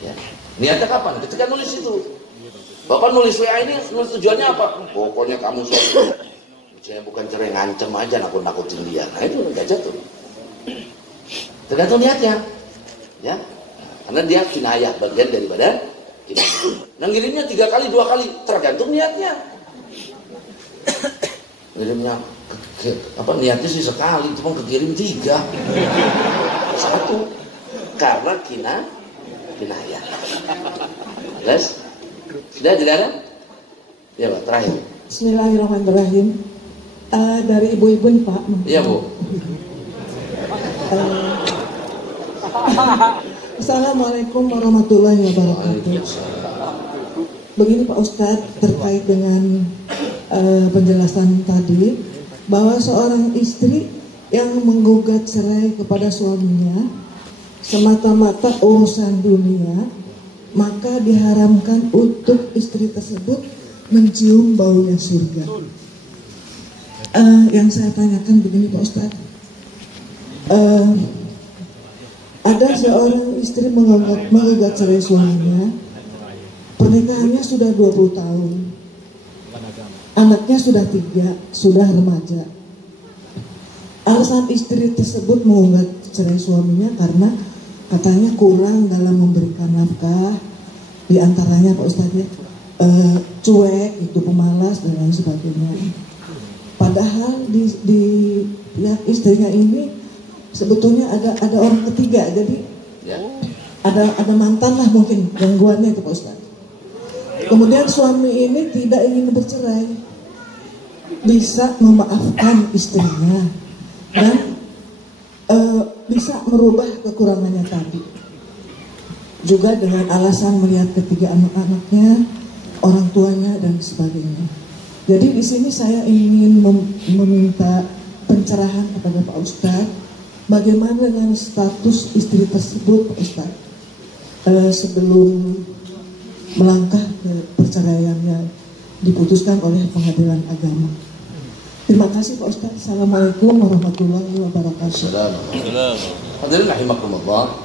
Ya. Niatnya kapan? Ketika nulis itu. Bapak nulis WA ini nulis tujuannya apa? Pokoknya kamu suami. Saya bukan cerai, ngancem aja nakut-nakutin dia. Nah itu nggak jatuh. Tergantung niatnya. Ya, karena dia kinayah, bagian daripada kinayah. Nah ngirimnya 3 kali, 2 kali, tergantung niatnya. Ngirimnya niatnya sih sekali, cuma kekirim 3. 1 karena kinayah. Jelas? Sudah tidak ada? Ya Pak, terakhir. Bismillahirrahmanirrahim. Dari ibu-ibu nih Pak. Iya Bu. Assalamualaikum warahmatullahi wabarakatuh. Begini Pak Ustadz, terkait dengan penjelasan tadi, bahwa seorang istri yang menggugat cerai kepada suaminya semata-mata urusan dunia, maka diharamkan untuk istri tersebut mencium baunya surga. Yang saya tanyakan begini Pak Ustadz, ada seorang istri menggugat cerai suaminya, pernikahannya sudah 20 tahun, anaknya sudah 3, sudah remaja. Alasan istri tersebut menggugat cerai suaminya karena katanya kurang dalam memberikan nafkah, diantaranya Pak Ustadz ya, cuek, itu pemalas dan lain sebagainya. Padahal di pihak istrinya ini sebetulnya ada orang ketiga, jadi Ya. ada mantan lah mungkin gangguannya itu Pak Ustadz. Kemudian suami ini tidak ingin bercerai, bisa memaafkan istrinya dan bisa merubah kekurangannya tadi. Juga dengan alasan melihat ketiga anak-anaknya, orang tuanya dan sebagainya. Jadi di sini saya ingin meminta pencerahan kepada Pak Ustadz, bagaimana dengan status istri tersebut, Pak Ustadz, sebelum melangkah ke perceraian yang diputuskan oleh pengadilan agama. Terima kasih Pak Ustadz. Assalamualaikum warahmatullahi wabarakatuh. Hadirin rahimakumullah.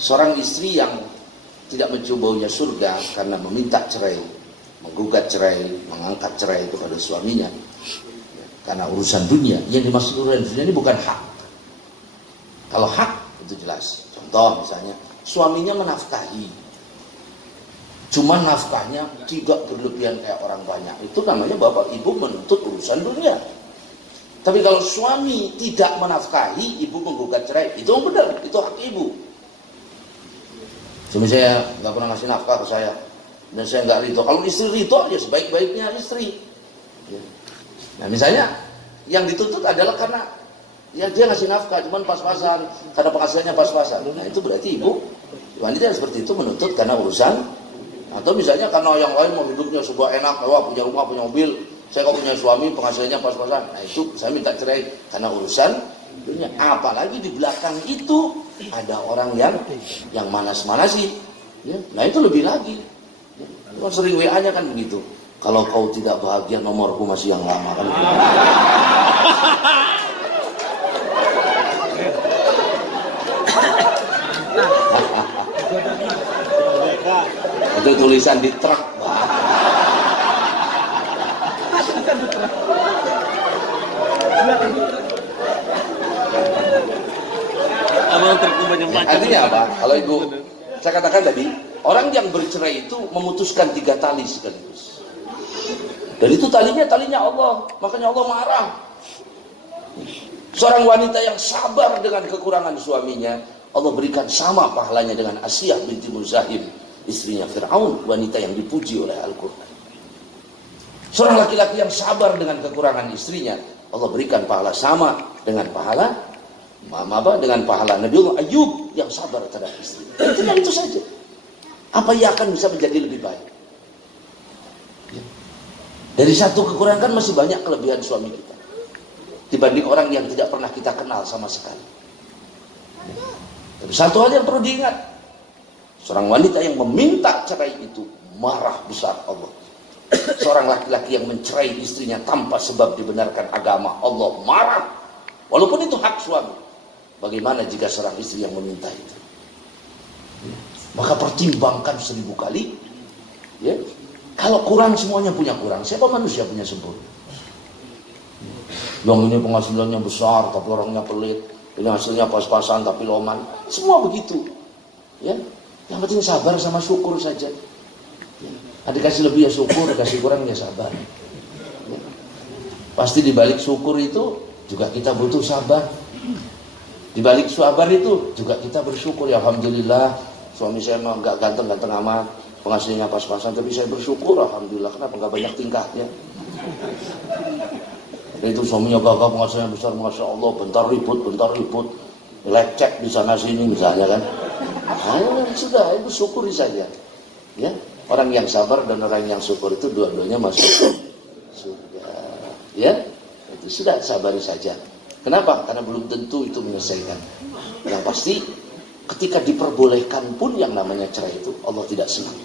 Seorang istri yang tidak mencium baunya surga karena meminta cerai, menggugat cerai, mengangkat cerai kepada suaminya karena urusan dunia. Yang dimaksud urusan dunia ini bukan hak. Kalau hak itu jelas. Contoh misalnya suaminya menafkahi, cuman nafkahnya tidak berlebihan kayak orang banyak, itu namanya bapak ibu menuntut urusan dunia. Tapi kalau suami tidak menafkahi, ibu menggugat cerai, itu yang benar, itu hak ibu. Suami saya nggak pernah ngasih nafkah ke saya, dan saya nggak ridho. Kalau istri ridho, ya sebaik-baiknya istri. Nah misalnya yang dituntut adalah karena ya dia ngasih nafkah, cuman pas-pasan, karena penghasilannya pas-pasan. Nah itu berarti ibu wanita yang seperti itu menuntut karena urusan. Atau misalnya karena yang lain mau hidupnya sebuah enak, mewah, punya rumah, punya mobil, saya kok punya suami penghasilannya pas-pasan. Nah itu saya minta cerai karena urusan dunia. Apalagi di belakang itu ada orang yang manas-manasi, ya. Nah itu lebih lagi, ya. Kan sering WA-nya kan begitu, kalau kau tidak bahagia nomorku masih yang lama kan. Itu tulisan di truk. Artinya apa? Kalau ibu, saya katakan tadi, orang yang bercerai itu memutuskan 3 tali sekaligus. Dan itu talinya Allah, makanya Allah marah. Seorang wanita yang sabar dengan kekurangan suaminya, Allah berikan sama pahalanya dengan Asiyah binti Muzahim, istrinya Fir'aun, wanita yang dipuji oleh Al-Quran. Seorang laki-laki yang sabar dengan kekurangan istrinya, Allah berikan pahala sama dengan pahala Nabiullah Ayub yang sabar terhadap istri. Itu saja. Apa yang akan bisa menjadi lebih baik? Dari satu kekurangan kan masih banyak kelebihan suami kita dibanding orang yang tidak pernah kita kenal sama sekali. Tapi satu hal yang perlu diingat, seorang wanita yang meminta cerai itu marah besar Allah. Seorang laki-laki yang mencerai istrinya tanpa sebab dibenarkan agama, Allah marah. Walaupun itu hak suami. Bagaimana jika seorang istri yang meminta itu? Maka pertimbangkan 1000 kali. Ya, kalau kurang semuanya punya kurang. Siapa manusia punya sempurna? Yang ini penghasilannya besar tapi orangnya pelit. Ini hasilnya pas-pasan tapi loman. Semua begitu. Ya, yang penting sabar sama syukur saja. Ya. Dikasih lebih ya syukur, dikasih kurang ya sabar. Ya. Pasti dibalik syukur itu juga kita butuh sabar. Di balik sabar itu juga kita bersyukur, ya alhamdulillah suami saya mah nggak ganteng-ganteng amat, penghasilannya pas-pasan, tapi saya bersyukur alhamdulillah. Kenapa nggak banyak tingkahnya? Itu suaminya gagah, penghasilannya besar, masya Allah, bentar ribut, lecek di sana sini misalnya kan. Nah, sudah itu syukuri saja. Ya, orang yang sabar dan orang yang syukur itu dua-duanya masuk surga. Ya, itu sudah sabari saja. Kenapa? Karena belum tentu itu menyelesaikan. Yang pasti ketika diperbolehkan pun yang namanya cerai itu Allah tidak senang.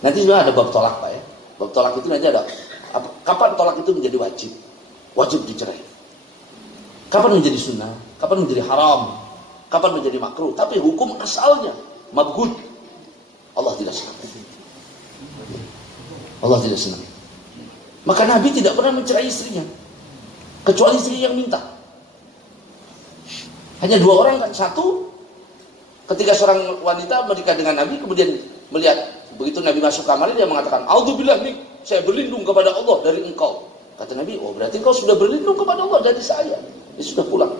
Nanti juga ada bab tolak Pak ya. Bab tolak itu nanti ada kapan tolak itu menjadi wajib. Wajib dicerai. Kapan menjadi sunnah, kapan menjadi haram, kapan menjadi makruh. Tapi hukum asalnya mabghud. Allah tidak senang. Allah tidak senang. Maka Nabi tidak pernah mencerai istrinya, kecuali istri yang minta. Hanya 2 orang kan, satu ketika seorang wanita menikah dengan Nabi kemudian melihat begitu Nabi masuk kamarnya dia mengatakan, "A'udzubillah nik, saya berlindung kepada Allah dari engkau." Kata Nabi, "Oh berarti engkau sudah berlindung kepada Allah dari saya." Dia sudah pulang.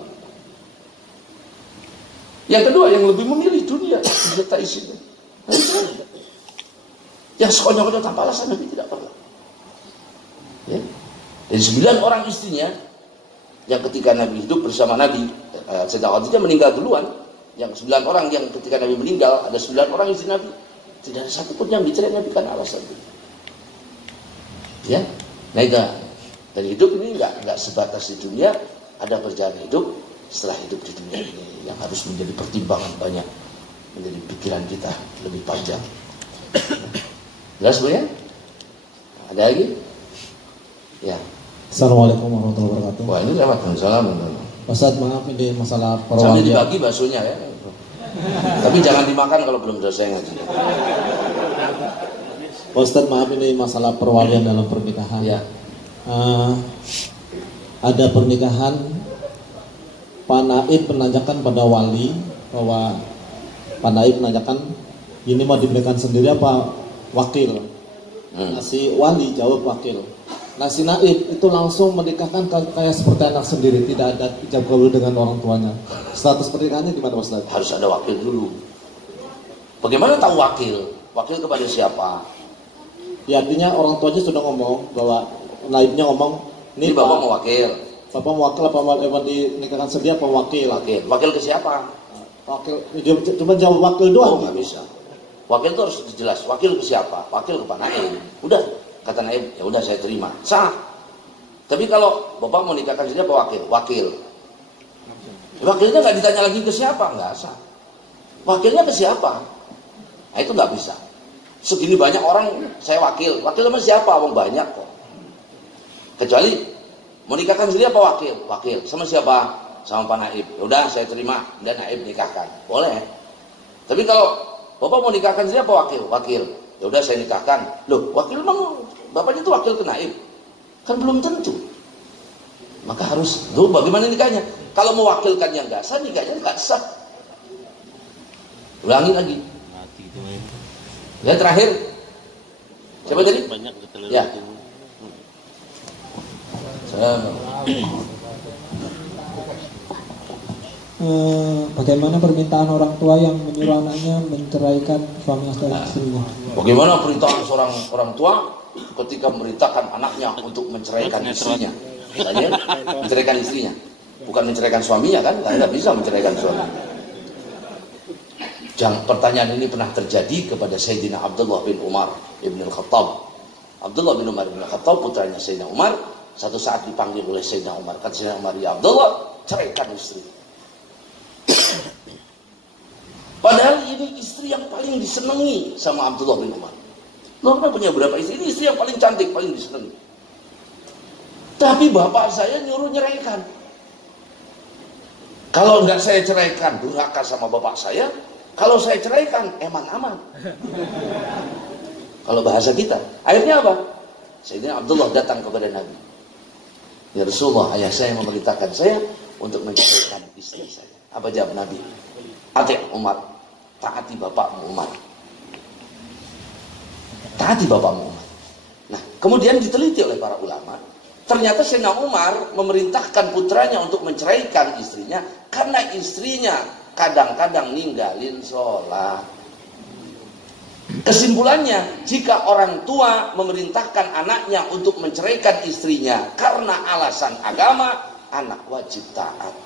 Yang kedua yang lebih memilih dunia beserta isinya. Yang sekonyol-konyol tanpa alasan Nabi tidak pernah. Ya. Dari 9 orang istrinya yang ketika Nabi hidup bersama Nabi, Sayyidah Khadijah meninggal duluan. Yang 9 orang yang ketika Nabi meninggal, ada 9 orang istri Nabi. Tidak ada satupun yang dicerai Nabi karena alasan itu. Ya, nah itu. Dan hidup ini nggak sebatas di dunia, ada perjalanan hidup setelah hidup di dunia ini yang harus menjadi pertimbangan banyak, menjadi pikiran kita lebih panjang. Jelas sebenarnya? Ada lagi? Ya. Assalamualaikum warahmatullahi wabarakatuh. Wah, ini salam. Ustaz, maaf ini masalah Sambil perwalian. dibagi baksonya ya. Tapi jangan dimakan kalau belum selesai ngaji. Ustaz, maaf ini masalah perwalian dalam pernikahan. Ya. Ada pernikahan, Pak Naib menanyakan pada wali bahwa Pak Naib menanyakan ini mau diberikan sendiri apa wakil. Si wali jawab wakil. Nah si Naib itu langsung menikahkan kayak seperti anak sendiri, tidak ada ijab kabul dengan orang tuanya. Status pernikahannya gimana Ustaz? Harus ada wakil dulu. Bagaimana tahu wakil? Wakil kepada siapa? Ya artinya orang tuanya sudah ngomong bahwa Naibnya ngomong, Ini bapak mau wakil. Bapak mau wakil apa mau dinikahkan sendiri apa wakil? Wakil ke siapa? Wakil, cuma jawab wakil doang. Nggak bisa. Wakil itu harus jelas. Wakil ke siapa? Wakil ke Pak Naib. Udah, kata Naib, ya udah saya terima. Sah. Tapi kalau bapak mau nikahkan sendiri apa wakil? Wakil. Wakilnya nggak ditanya lagi ke siapa, nggak sah. Wakilnya ke siapa? Nah itu nggak bisa. Segini banyak orang saya wakil sama siapa? Orang banyak kok. Kecuali mau nikahkan sendiri apa wakil sama siapa? Sama Pak Naib. Ya udah saya terima dan Naib nikahkan, boleh. Tapi kalau bapak mau nikahkan sendiri apa wakil? Ya udah saya nikahkan. Loh, wakil emang bapaknya itu wakil ke Naib? Kan belum tentu. Maka harus, bagaimana nikahnya? Kalau mewakilkan yang nggak sah, nikahnya nggak sah. Ulangi lagi. Ya terakhir, siapa tadi? Ya. Bagaimana permintaan orang tua yang menyuruh anaknya menceraikan suami atau istrinya? Bagaimana perintah seorang orang tua ketika memerintahkan anaknya untuk menceraikan istrinya? Tanya, menceraikan istrinya, bukan menceraikan suaminya kan? Nggak bisa menceraikan suami. Pertanyaan ini pernah terjadi kepada Sayyidina Abdullah bin Umar ibn al-Khattab. Abdullah bin Umar ibn al-Khattab putranya Sayyidina Umar. Satu saat dipanggil oleh Sayyidina Umar. Kata Sayyidina Umar, ya Abdullah, ceraikan istri. Padahal ini istri yang paling disenangi sama Abdullah bin Umar. Loh, kan punya berapa istri? Ini istri yang paling cantik, paling disenangi. Tapi bapak saya nyuruh nyeraikan. Kalau enggak saya ceraikan, durhaka sama bapak saya. Kalau saya ceraikan, eman-aman. Kalau bahasa kita. Akhirnya apa? Sayyidina Abdullah datang kepada Nabi. Ya Rasulullah, ayah saya memerintahkan saya untuk menceraikan istri saya. Apa jawab Nabi? Ati Umar, taati bapakmu Umar. Taati bapakmu Umar. Nah, kemudian diteliti oleh para ulama. Ternyata Sayyidina Umar memerintahkan putranya untuk menceraikan istrinya karena istrinya kadang-kadang ninggalin sholat. Kesimpulannya, jika orang tua memerintahkan anaknya untuk menceraikan istrinya karena alasan agama, anak wajib taat.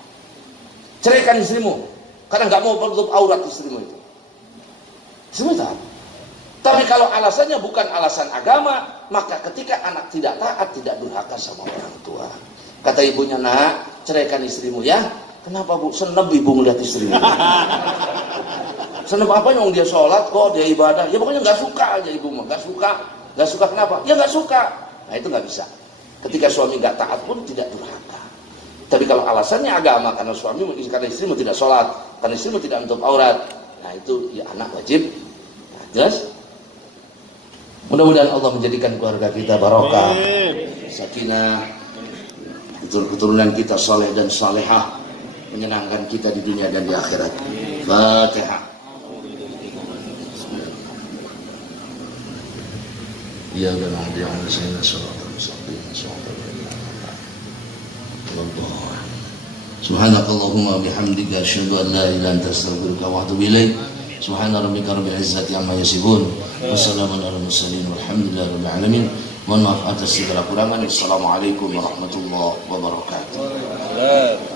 Ceraikan istrimu karena nggak mau menutup aurat istrimu itu. Istrimu taat. Tapi kalau alasannya bukan alasan agama, maka ketika anak tidak taat, tidak durhaka sama orang tua. Kata ibunya, nak, ceraikan istrimu ya. Kenapa bu? Senep ibu melihat istrimu. Senep apa yang dia sholat kok, dia ibadah. Ya pokoknya nggak suka aja ibu mah, nggak suka kenapa? Ya nggak suka. Nah itu nggak bisa. Ketika suami nggak taat pun tidak durhaka. Tapi kalau alasannya agama, karena karena istrimu tidak sholat, karena istrimu tidak menutup aurat, nah itu ya anak wajib. Nah, jelas? Mudah-mudahan Allah menjadikan keluarga kita barokah, sakinah, keturunan kita saleh dan salehah, menyenangkan kita di dunia dan di akhirat. Fatihah. Ya dan hadiah sayyidina sallallahu alaihi wasallam. Subhanakallahumma bihamdika asyhadu an la ilaha illa anta astaghfiruka wa atubu ilaik. Subhana rabbika rabbil izzati amma yasifun. Wassalamun ala mursalin walhamdulillahi rabbil alamin. Mohon maaf atas segala kurangan. Assalamualaikum warahmatullahi wabarakatuh.